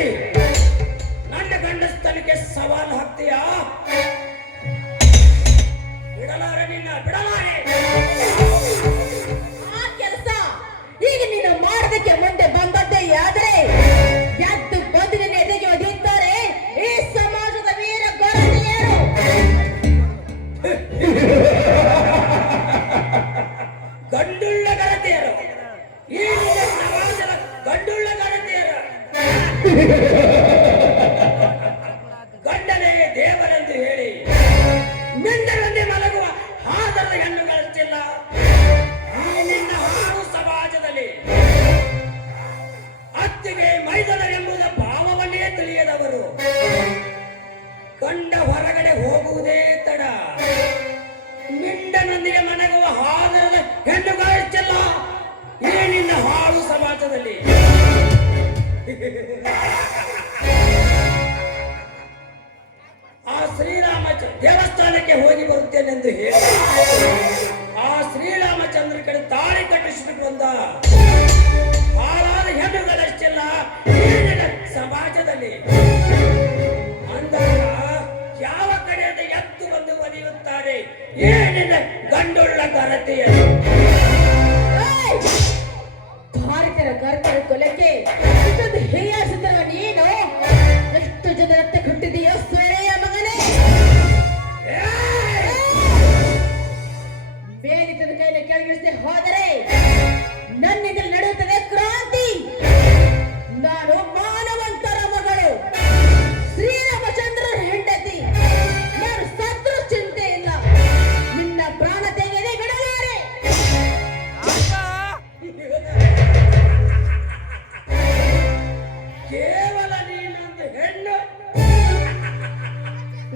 ಗಂಡುಳ್ಳ ಗರತಿಯರು, ಈ ನಿನ್ನ ಸಮಾಜದ ಗಂಡುಳ್ಳ ಗರತಿಯರು. ಗಂಡನೇ ದೇವರೆಂದು ಹೇಳಿ ಮಿಂಡರಲ್ಲಿ ಮಲಗುವ ಆದರದ ಹೆಣ್ಣುಗಳಷ್ಟಿಲ್ಲ ಈ ನಿನ್ನ ಹಾಳು ಸಮಾಜದಲ್ಲಿ. ಅತ್ತಿಗೆ ಮೈದನರೆಂಬುದ ಭಾವವನ್ನೇ ತಿಳಿಯದವರು ಗಂಡ ಹೊರಗಡೆ ಹೋಗುವುದೇ ತಡ. ಮಿಂಡನೊಂದಿಗೆ ಮಲಗುವ ಆದರದ ಹೆಣ್ಣುಗಳಷ್ಟಿಲ್ಲ ಈ ನಿನ್ನ ಹಾಳು ಸಮಾಜದಲ್ಲಿ. ಆ ಶ್ರೀರಾಮಚಂದ್ರ ದೇವಸ್ಥಾನಕ್ಕೆ ಹೋಗಿ ಬರುತ್ತೇನೆಂದು ಹೇಳಿ ಆ ಶ್ರೀರಾಮಚಂದ್ರ ಕಡೆ ತಾಳಿ ಕಟ್ಟಿಸಿಬಿಟ್ಟು ಬಂದ ಹಾಳಾದ ಹೆಣ್ಣುಗಳಷ್ಟಿಲ್ಲ ಏನಿಲ್ಲ ಸಮಾಜದಲ್ಲಿ. ಅಂದಾಗ ಯಾವ ಕಡೆಯಿಂದ ಎತ್ತು ಬಂದು ಒಲಿಯುತ್ತಾರೆ ಏನಿಲ್ಲ ಗಂಡುಳ್ಳ ಗರತೆಯನ್ನು. ಭಾರತೀಯರ ಕರ್ತವ್ಯ ಕೊಲೆಗೆ ಇಷ್ಟೊಂದು ಹೇಯಾಸಿದ್ದವ ನೀನು ಎಷ್ಟು ಜನ ರಕ್ತ ಕೊಟ್ಟಿದೆಯೋ ಸೊಳೆಯ ಮಗನೇ. ಮೇಲಿದ್ದದ ಕೈನ ಕೆಳಗಿಳಿಸದೆ ಹೋದರೆ ನನ್ನಿಂದ ನಡೆಯುತ್ತದೆ ಕ್ರಾಂತಿ. ನಾನು ಮಾನವಂತರ ಮಗಳು, ಶ್ರೀರಾಮಚಂದ್ರರ ಹೆಂಡತಿ. ನಾನು ಸತ್ರು ಚಿಂತೆ ಇಲ್ಲ, ನಿನ್ನ ಪ್ರಾಣ ತೆಗೆದೇ ಬಿಡಲಾರೆ. ಕೇವಲ ನೀನೊಂದು ಹೆಣ್ಣು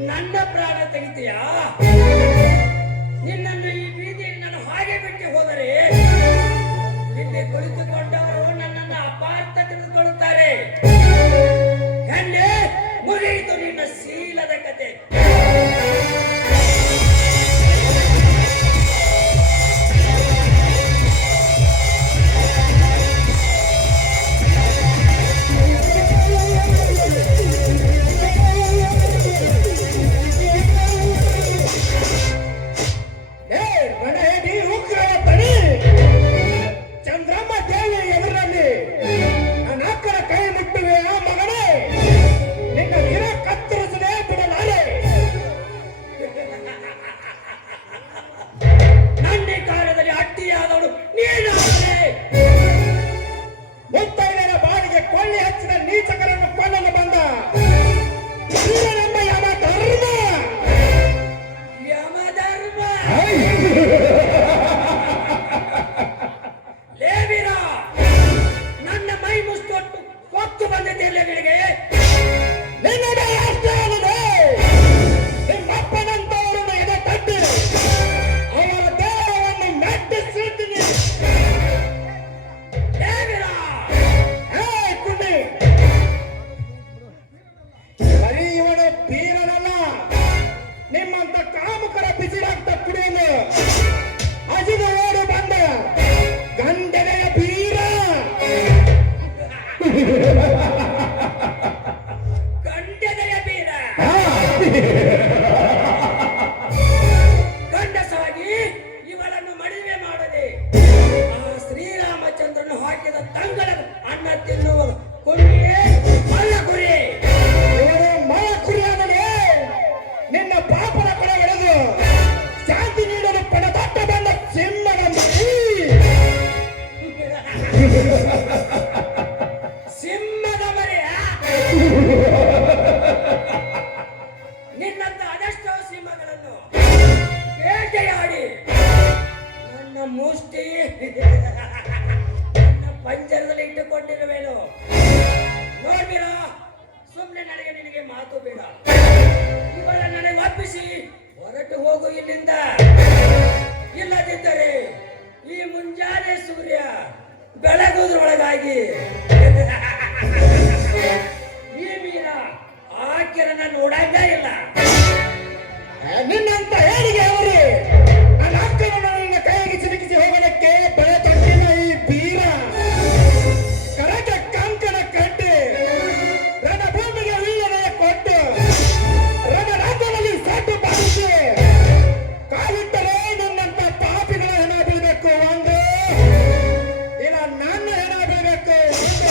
ನನ್ನ ಪ್ರಾಣ ತೆಗಿತೀಯಾ? ನಿನ್ನನ್ನು ಈ ಬೀದಿಯಲ್ಲಿ ನಾನು ಹಾಗೆ ಬಿಟ್ಟು ಹೋದರೆ ಇಲ್ಲಿ ಕುಳಿತುಕೊಂಡವರು ನನ್ನನ್ನು ಅಪಾರ್ಥ ತಿಳಿದುಕೊಳ್ಳುತ್ತಾರೆ. ಹೆಣ್ಣೆ, ಮುಗಿಯಿತು ನಿನ್ನ ಶೀಲದ ಕತೆ. ಚಂದ್ರಮ್ಮ ದೇವಿ ಎದುರಲ್ಲಿ ನನ್ನ ಅಕ್ಕನ ಕೈ ಮುಟ್ಟುವೆ ಆ ಮಗನೇ, ನಿನ್ನ ಗಿರ ಕತ್ತರಿಸದೆ ಬಿಡಲಾರೆ. ನನ್ನ ಕಾಲದಲ್ಲಿ ಅಡ್ಡಿಯಾದವಳು ನೀನಾದರೆ ಮುತ್ತೈದರ ಬಾಡಿಗೆ ಕೊಳ್ಳಿ ಹಚ್ಚಿದ ನೀಚಕರನ್ನು ಕೊಲ್ಲಲು ಬಂದ ವೀರನೆಂಬ ಯಮ ಧರ್ಮ. ಯಮಧರ್ಮ ಲೇವಿರ ನನ್ನ ಮೈ ಮುಷ್ಟೊಟ್ಟು ಕೊತ್ತು ಬಂದಿದ್ದೆಲ್ಲಗಳಿಗೆ ನಿನ್ನ ಮೇಲೆ ಅಷ್ಟೇ ಅಲ್ಲದೆ ನಿಮ್ಮಪ್ಪನಂತವರನ್ನು ಎದೆ ತಟ್ಟಿ ಅವರ ದೇಹವನ್ನು ಮೆಟ್ಟಿಸಿದ್ದೀನಿ. ಲೇವಿರ ಹೇ ಕುಂಡಿ, ಬರೀ ಇವನು ಬೀರನಲ್ಲ, ನಿಮ್ಮಂತ ಕಾಮಕರ ಬಿಸಿಲಾಗ್ತ ಕುಡಿಯಲು ಅಜಿದು ಓಡಿ ಬಂದ ಗಂಡನೆಯ ಬೀರ. ಗಂಡನೆಯ ಬೀರ ಗಂಡಸಾಗಿ ಇವಳನ್ನು ಮದುವೆ ಮಾಡದೆ ಆ ಶ್ರೀರಾಮಚಂದ್ರನು ಹಾಕಿದ ತಂಗಳ ಅನ್ನ ತಿನ್ನುವ ಕೊನೆಯೇ ಮಲ್ಲ ಗುರಿ. ಇವನು ಮಳ ಕುರಿಯಾಗಲೇ ನಿನ್ನ ಪಾಪನ ಕಡೆ ಹೊಡೆದು ಶಾಂತಿ ನೀಡಲು ಪಣದಟ್ಟ ಬಂದ ಸಿಂಹನ ಮರಿ. ಸಿಂಹದ ಮರೆಯ ನಿನ್ನಂತ ಅದೆಷ್ಟೋ ಸಿಂಹಗಳನ್ನು ಬೇಟೆಯಾಡಿ ನನ್ನ ಮುಷ್ಟಿ ನನ್ನ ಪಂಜರದಲ್ಲಿ ಇಟ್ಟುಕೊಂಡಿರುವೆನು. ನೋಡ್ಬಿರ, ಸುಮ್ಮನೆ ನನಗೆ ನಿನಗೆ ಮಾತು ಬೇಡ. ಇವಳ ನನಗೆ ಒಪ್ಪಿಸಿ ಹೊರಟು ಹೋಗು ಇಲ್ಲಿಂದ. ಇಲ್ಲದಿದ್ದರೆ ಈ ಮುಂಜಾನೆ ಸೂರ್ಯ ಬೆಳಗುವುದರೊಳಗಾಗಿ ಈ ಮೀನ ಆಕೆರನ್ನ ನೋಡಂಗ ಇಲ್ಲ. ನಿನ್ನಂತ ಹೇರಿಗೆ ಅವರು ನನ್ನ ಅಕ್ಕನನ್ನು ನಿನ್ನ ಕೈಗೆ ಸಿಲುಕಿಸಿ ಹೋಗಲಿಕ್ಕೆ ಬೆಳೆ ತೊಟ್ಟಿನ ಈ ಬೀರ ಕರಕ ಕಂಕಣ ಕಟ್ಟಿ ರಣಭೂಮಿಗೆ ವೀರನೆಯ ಕೊಟ್ಟು ರಣರಾಜ್ಯದಲ್ಲಿ ಸಟ್ಟು ಬಾರಿಸಿ ಕಾಲಿಟ್ಟರೆ ನಿನ್ನಂತ ಪಾಪಿಗಳ ಹೆಣ ಬೀಳಬೇಕು ಒಂದು, ಇಲ್ಲ ನನ್ನ ಹೆಣ ಬೀಳಬೇಕು ಒಂದು.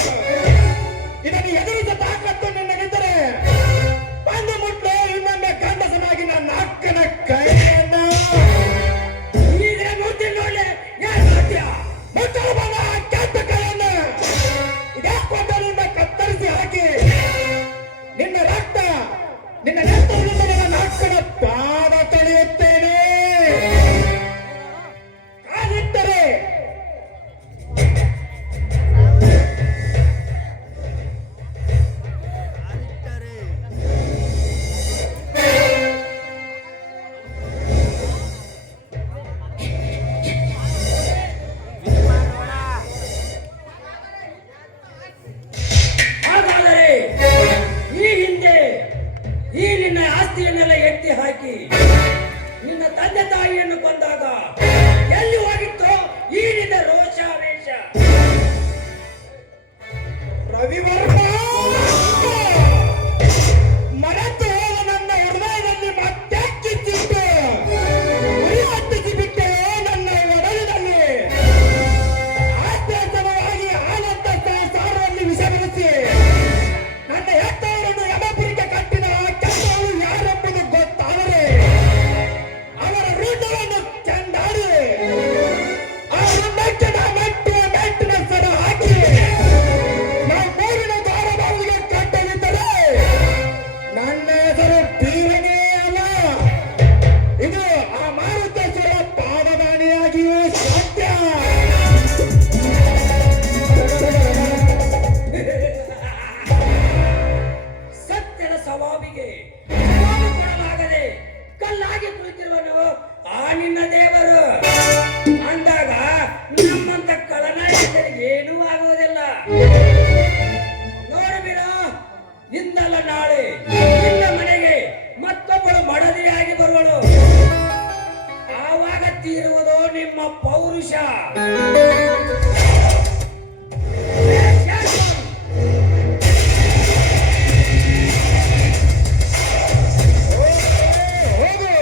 ಹೋಗು.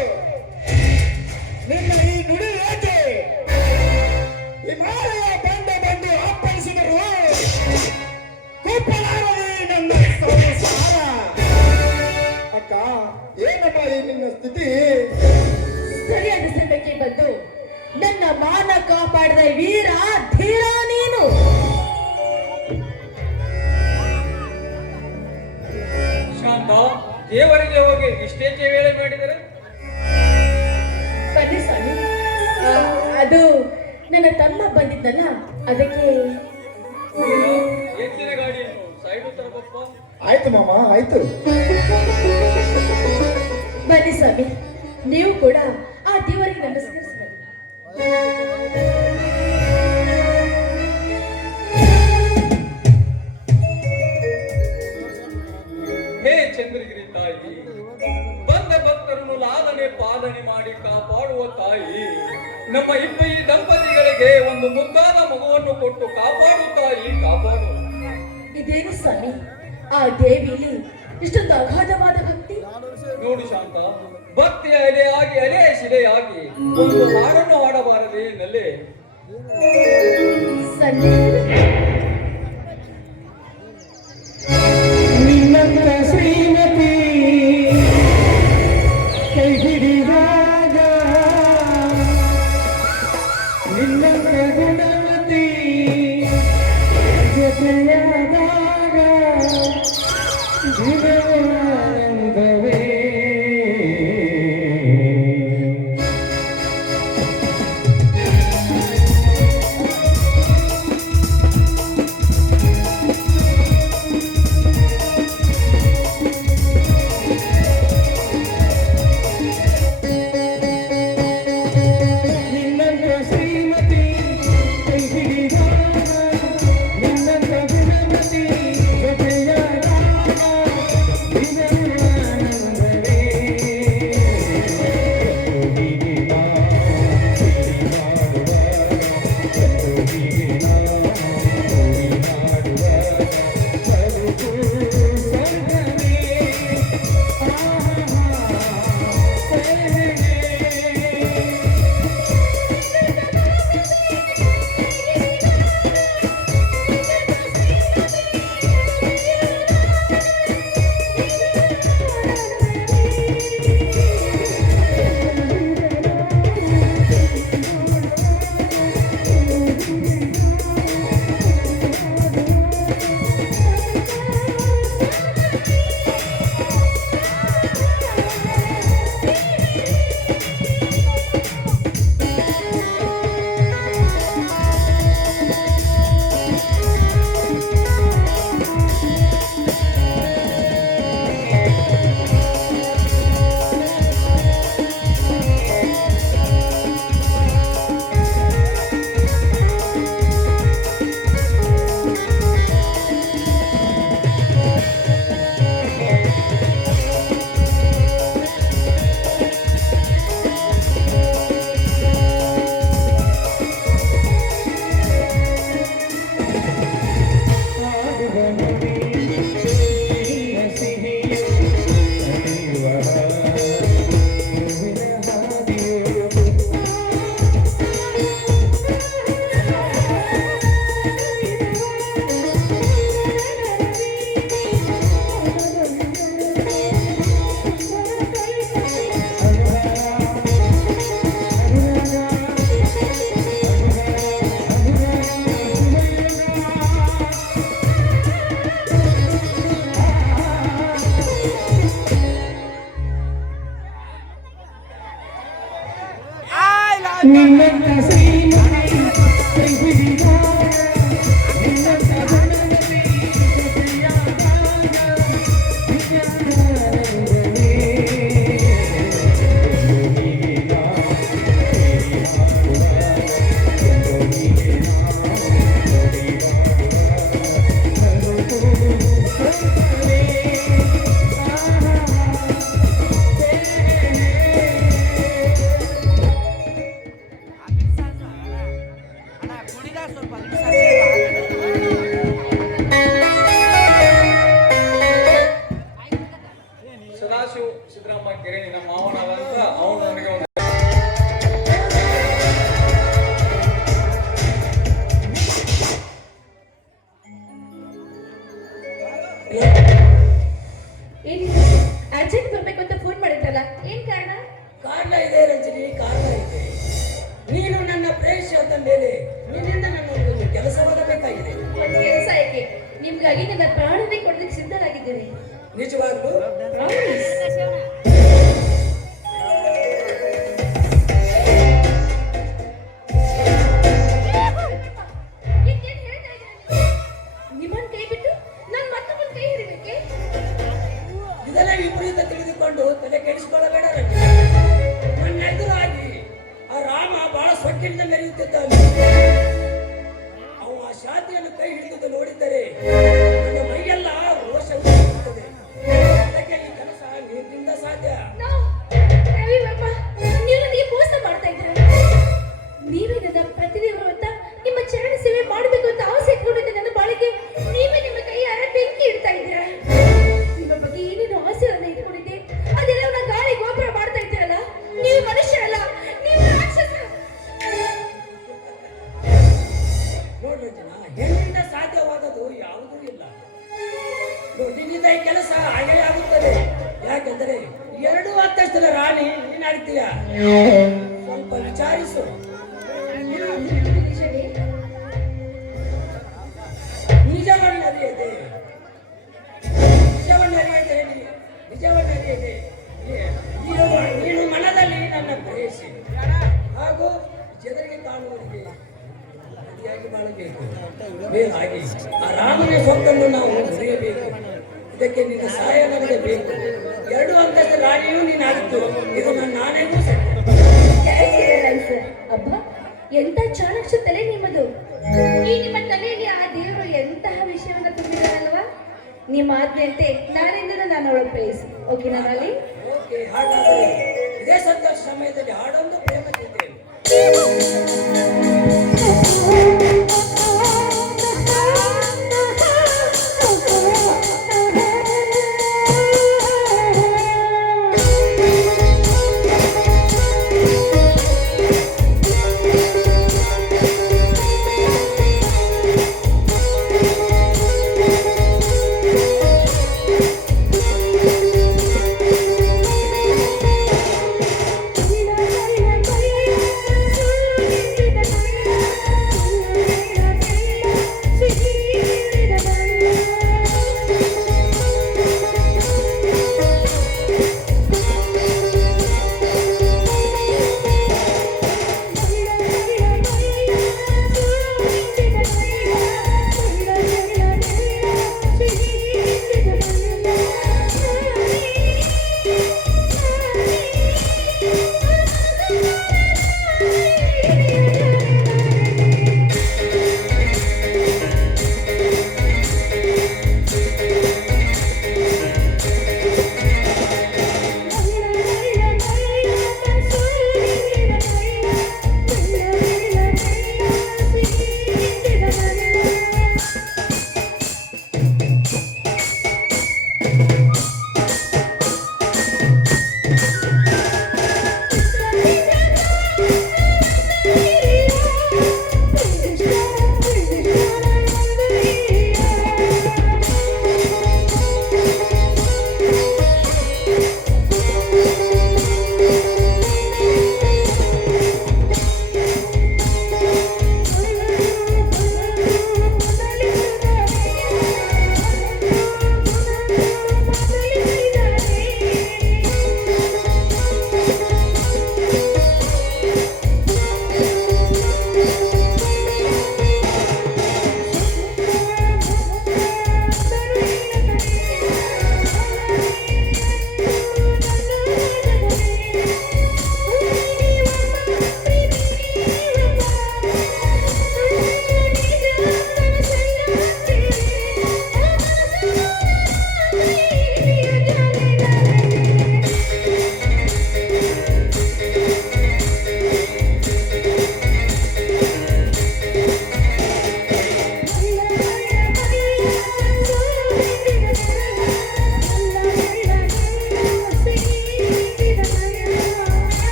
ನಿನ್ನ ಈ ನುಡಿ ಏಕೆ ಹಿಮಾಲಯ ಬಂದು ಅಪ್ಪಳಿಸಿದರು ಕುಪ್ಪಲಾರದೆ ನನ್ನ ಸಂಸಾರ. ಅಕ್ಕ, ಏನಪ್ಪ ಈ ನಿನ್ನ ಸ್ಥಿತಿ? ಸರಿಯಾದ ಸಮಯಕ್ಕೆ ಬಂದು ನನ್ನ ಮಾನ ಕಾಪಾಡಿದ ವೀರ ಧೀರ ನೀನು. ಶಾಂತ, ದೇವರಿಗೆ ಹೋಗಿ ಇಷ್ಟೇಕೆ ವೇಳೆ ಮಾಡಿದರೆ? ಬನ್ನಿ ಸ್ವಾಮಿ. ಅದು ನನ್ನ ತಮ್ಮ ಬಂದಿದ್ದಲ್ಲ, ಅದಕ್ಕೆ. ಎತ್ತಿನ ಗಾಡಿಯನ್ನು ಸೈಡು ತರಬಪ್ಪ. ಆಯ್ತು ಮಾಮ, ಆಯ್ತು. ಬನ್ನಿ ಸ್ವಾಮಿ, ನೀವು ಕೂಡ ಆ ದೇವರಿಗೆ ನಮಸ್ಕರಿಸಿ ಬನ್ನಿ. ಹೇ ಚಂದ್ರಗಿರಿ ತಾಯಿ, ಬಂದ ಭಕ್ತರನ್ನು ಲಾಲನೆ ಪಾಲನೆ ಮಾಡಿ ಕಾಪಾಡುವ ತಾಯಿ, ನಮ್ಮ ಈ ದಂಪತಿಗಳಿಗೆ ಒಂದು ಮುದ್ದಾದ ಮಗುವನ್ನು ಕೊಟ್ಟು ಕಾಪಾಡು ತಾಯಿ, ಕಾಪಾಡು. ಇದೇನು ಸ್ವಾಮಿ, ಆ ದೇವಿಯಲ್ಲಿ ಇಷ್ಟೊಂದು ಅಗಾಧವಾದ ಭಕ್ತಿ? ನೋಡು ಶಾಂತ, ಭಕ್ತಿಯ ಎಲೆಯಾಗಿ ಎಲೆಯ ಶಿಲೆಯಾಗಿ ಒಂದು ಹಾಡನ್ನು ಹಾಡಬಾರದೆ ನಲ್ಲೆ? ನಿನ್ನಂತ ಶ್ರೀಮತಿ ಕೈ ಹಿಡಿದಾಗ, ನಿನ್ನಂತ ಗುಣವತಿ ಜೊತೆಯಾದಾಗ ಜೀವನಾನಂದವೇ. ನಿನ್ನಂತ ಶ್ರೀಮತಿ ಕೈ ಹಿಡಿದಾಗ, ನಿನ್ನಂತ ಗುಣವತಿ ಜೊತೆಯಾದಾಗ ಜೀವನಾನಂದವೇ. ಹೀಗೆ ನಾ ಬದುಕು ಸ್ವರ್ಗವೇ. ಸದಾಶಿವ ಸಿದ್ದರಾಮ ಕೆರೆ ನಿನ್ನ ಮಾವನವಂತ ಅವನು ನನಗೆ ಒಂದು ಏನಿದು ಅರ್ಜೆಂಟ್ ಬರ್ಬೇಕು ಅಂತ ಫೋನ್ ಮಾಡಿದ್ರಲ್ಲ ಏನ್ ಕಾರಣ? ಕಾರಣ ಇದೆ ರಂಜನಿ, ಕಾರಣ ಇದೆ. ನೀನು ನನ್ನ ಪ್ರೇಷ ಅಂತ ಮೇಲೆ ನಿನ್ನಿಂದ ನನ್ನ ಒಂದು ಕೆಲಸವಾಗಬೇಕಾಗಿದೆ. ಒಂದು ಕೆಲಸ ಏಕೆ? ನಿಮ್ಗಾಗಿ ನನ್ನ ಪ್ರಾಣನೇ ಕೊಡ್ಲಿಕ್ಕೆ ಸಿದ್ಧರಾಗಿದ್ದೇನೆ. ನಿಜವಾಗ್ಲೂ ಏನ್ ಹೇಳ್ತಾ ಇದ್ದೀರಾ ನೀವು? ನಿಮ್ಮನ್ ಕೈ ಬಿಟ್ಟು ನಾನ್ ಮತ್ತೊಬ್ಬನ್ ಕೈ ಹಿಡಿಬೇಕೆ? ಇದೆಲ್ಲ ವಿಪರೀತ ತಿಳಿದುಕೊಂಡು ತಲೆ ಕೆಡಿಸಿಕೊಳ್ಳಬೇಡ ರಂಜನಿ. ನನ್ನ ಎದುರಾಗಿ ಆ ರಾಮ ಬಹಳ ಸೊಕ್ಕಿನಿಂದ ಮೆರೆಯುತ್ತಿದ್ದಾನೆ. ಅವ ಆ ಶಾಂತಿಯನ್ನು ಕೈ ಹಿಡಿದು ನೋಡಿದ್ದರೆ ನನ್ನ ಮೈಯೆಲ್ಲ ರೋಷ ಉಂಟಾಗುತ್ತದೆ. ಅದಕ್ಕೆ ಈ ಕೆಲಸ ನಿನ್ನಿಂದ ಸಾಧ್ಯ. No, ರವಿ ವರ್ಮ, ನೀವು ನನಗೆ ಮೋಸ ಮಾಡ್ತಾ ಇದ್ದೀರಾ. ನೀವೇ ನನ್ನ ಪ್ರತಿದೇವರು ಅಂತ ನಿಮ್ಮ ಚರಣ ಸೇವೆ ಮಾಡಬೇಕು ಅಂತ ಆಸೆ ಇಟ್ಕೊಂಡಿದ್ದೆ ನನ್ನ ಬಾಳಿಗೆ ನೀವೇ ನಿಮ್ಮ ಕೈ ಅರ ಬೆಂಕಿ ಇಡ್ತಾ ಇದ್ದೀರಾ. ನಿಮ್ಮ ಬಗ್ಗೆ ಏನೇನು ಆಸೆಗಳನ್ನ ಇಟ್ಕೊಂಡಿದ್ದೆ ಅದೆಲ್ಲವನ್ನ ಗಾಳಿ ಗೋಪುರ ಮಾಡ್ತಾ ಇದ್ದೀರಲ್ಲ. ನೀವು ಮನುಷ್ಯರಲ್ಲ, ನೀವು ರಾಕ್ಷಸ. ನೋಡ್ರಿ ಜನ, ಹೆಣ್ಣಿಂದ ಸಾಧ್ಯವಾದದು ಯಾವುದೂ ಇಲ್ಲ. ನಿನ್ನಿಂದ ಈ ಕೆಲಸ ಹಾಗೆ ಆಗುತ್ತದೆ. ಯಾಕೆಂದರೆ 2 ಅಂತಸ್ತಿನ ರಾಣಿ ನೀನಾಗ್ತೀಯ. ಸ್ವಲ್ಪ ವಿಚಾರಿಸು. ನಿಜವೇ? ನಿಜವನ್ನರಿಯದೆ ನೀನು ಮನದಲ್ಲಿ ನನ್ನ ಪ್ರೇಯಸಿ ಹಾಗೂ ಜನರಿಗೆ ಕಾಣುವರಿಗೆ ಅತಿಯಾಗಿ ಬಾಳಬೇಕು. ಹಾಗೆ ಆ ರಾಮನ ಸೊಕ್ಕನ್ನು ನಾವು ಮುರಿಯಬೇಕು. ಇದಕ್ಕೆ ನಿನ್ನ ಸಹಾಯ ನನಗೆ ಬೇಕು. 2 ಅಂತಸ್ತು ರಾಣಿಯೂ ನೀನಾಗಿತ್ತು. ಇದು ನನ್ನ ನಾಣೆಗೂ ಅಬ್ಬ, ಎಂತ ಚಾಣಕ್ಷ ತಲೆ ನಿಮ್ಮದು. ಈ ನಿಮ್ಮ ತಲೆಯಲ್ಲಿ ಆ ದೇವರು ಎಂತಹ ವಿಷಯವನ್ನ ತುಂಬಿದಾರಲ್ವಾ. ನಿಮ್ಮ ಆಜ್ಞೆಯಂತೆ ನಾಳೆಯಿಂದಲೂ ನಾನು ಅವಳು ಪ್ರೇಯಿಸಿ ಓಕೆನಾ ರಾಲಿ? ಓಕೆ, ಹಾಗಾದರೆ ಇದೇ ಸಂತೋಷ ಸಮಯದಲ್ಲಿ ಹಾಡೊಂದು ಪ್ರೇಮ ಗೀತೆ.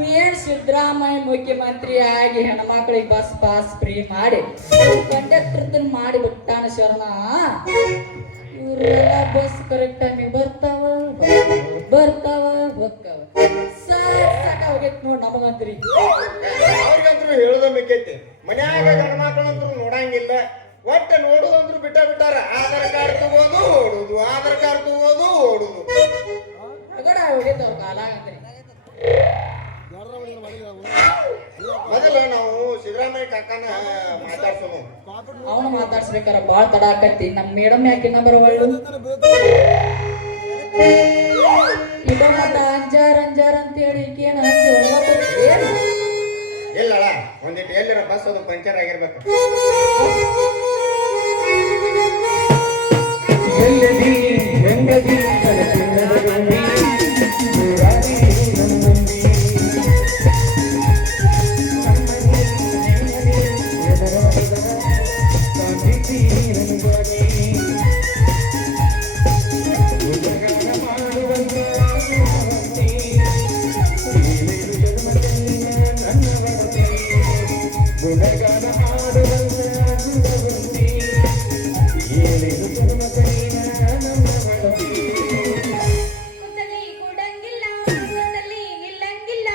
ಇವೇನ್ ಸಿದ್ದರಾಮಯ್ಯ ಮುಖ್ಯಮಂತ್ರಿ ಆಗಿ ಹೆಣ್ಮಕ್ಳಿಗೆ ಬಸ್ ಪಾಸ್ ಫ್ರೀ ಮಾಡಿ ಕಂಡಕ್ಟರ್ ಮಾಡಿ ಬಿಟ್ಟಾನ ಶರಣ. ಇವರೆಲ್ಲ ಬಸ್ ಕರೆಕ್ಟ್ ಟೈಮಿಗೆ ಬರ್ತಾವ ಹೋಗ್ತಾವ ಸಾಕ ಹೋಗೈತ್ ನೋಡ್ ನಮಗಂತ್ರಿ. ಅವ್ರಿಗಂತ್ರು ಹೇಳೋದ ಮಿಕ್ಕೈತಿ. ಮನ್ಯಾಗ ಗಂಡ್ಮಕ್ಳಂತ್ರು ನೋಡಂಗಿಲ್ಲ, ಒಟ್ಟು ನೋಡುದಂದ್ರು ಬಿಟ್ಟಾರ. ಆಧಾರ್ ಕಾರ್ಡ್ ತಗೋದು ಓಡುದು, ಆಧಾರ್ ಕಾರ್ಡ್ ತಗೋದು ಓಡುದು. ಅಗಡ ಹೋಗೈತ್ ಅವ್ರ ಕಾಲ ಅಂತ್ರಿ. ಮೊದಲ ನಾವು ಸಿದ್ದರಾಮಯ್ಯ ಕಾಕನ ಮಾತಾಡ್ಸೋಣ. ಅವನು ಮಾತಾಡ್ಸ್ಬೇಕಾರ ಬಾಳ್ ತಡ ಆಕತಿ. ನಮ್ ಮೇಡಮ್ ಯಾಕಿನ್ನ ಬರವಳ್ಳು? ಇದ ಮತ್ತ ಅಂಜಾರ್ ಅಂತ ಹೇಳಿ ಈಕೇನ ಅಂಜಿ ಏನು ಇಲ್ಲಳ ಒಂದಿಟ್ಟು ಎಲ್ಲಿರ ಬಸ್ ಅದು ಪಂಚರ್ ಆಗಿರ್ಬೇಕು. ಎಲ್ಲದಿ ಹೆಂಗದಿ ಕನಸಿನದರಲ್ಲಿ ನೂರಾರಿ ನನ್ನಂದಿ ಕಾಂತಿಸಿ ನನಗಾಗಿ ಗುಣಗಾನ ಮಾಡುವಂತ ಆಗುವಂತೆ ಏಳೇಳು ಜನ್ಮದಲ್ಲಿ ನನ್ನ ಭಕ್ತಿ ಗುಣಗಾನ ಮಾಡುವಂತ ಆಗುವಂತೆ ಏಳೇಳು ಜನ್ಮದಲ್ಲಿ ನಮ್ಮ ಭಕ್ತಿ ಕೂತಲ್ಲಿ ಕೂಡಂಗಿಲ್ಲ ಕೂತಲ್ಲಿ ನಿಲ್ಲಂಗಿಲ್ಲ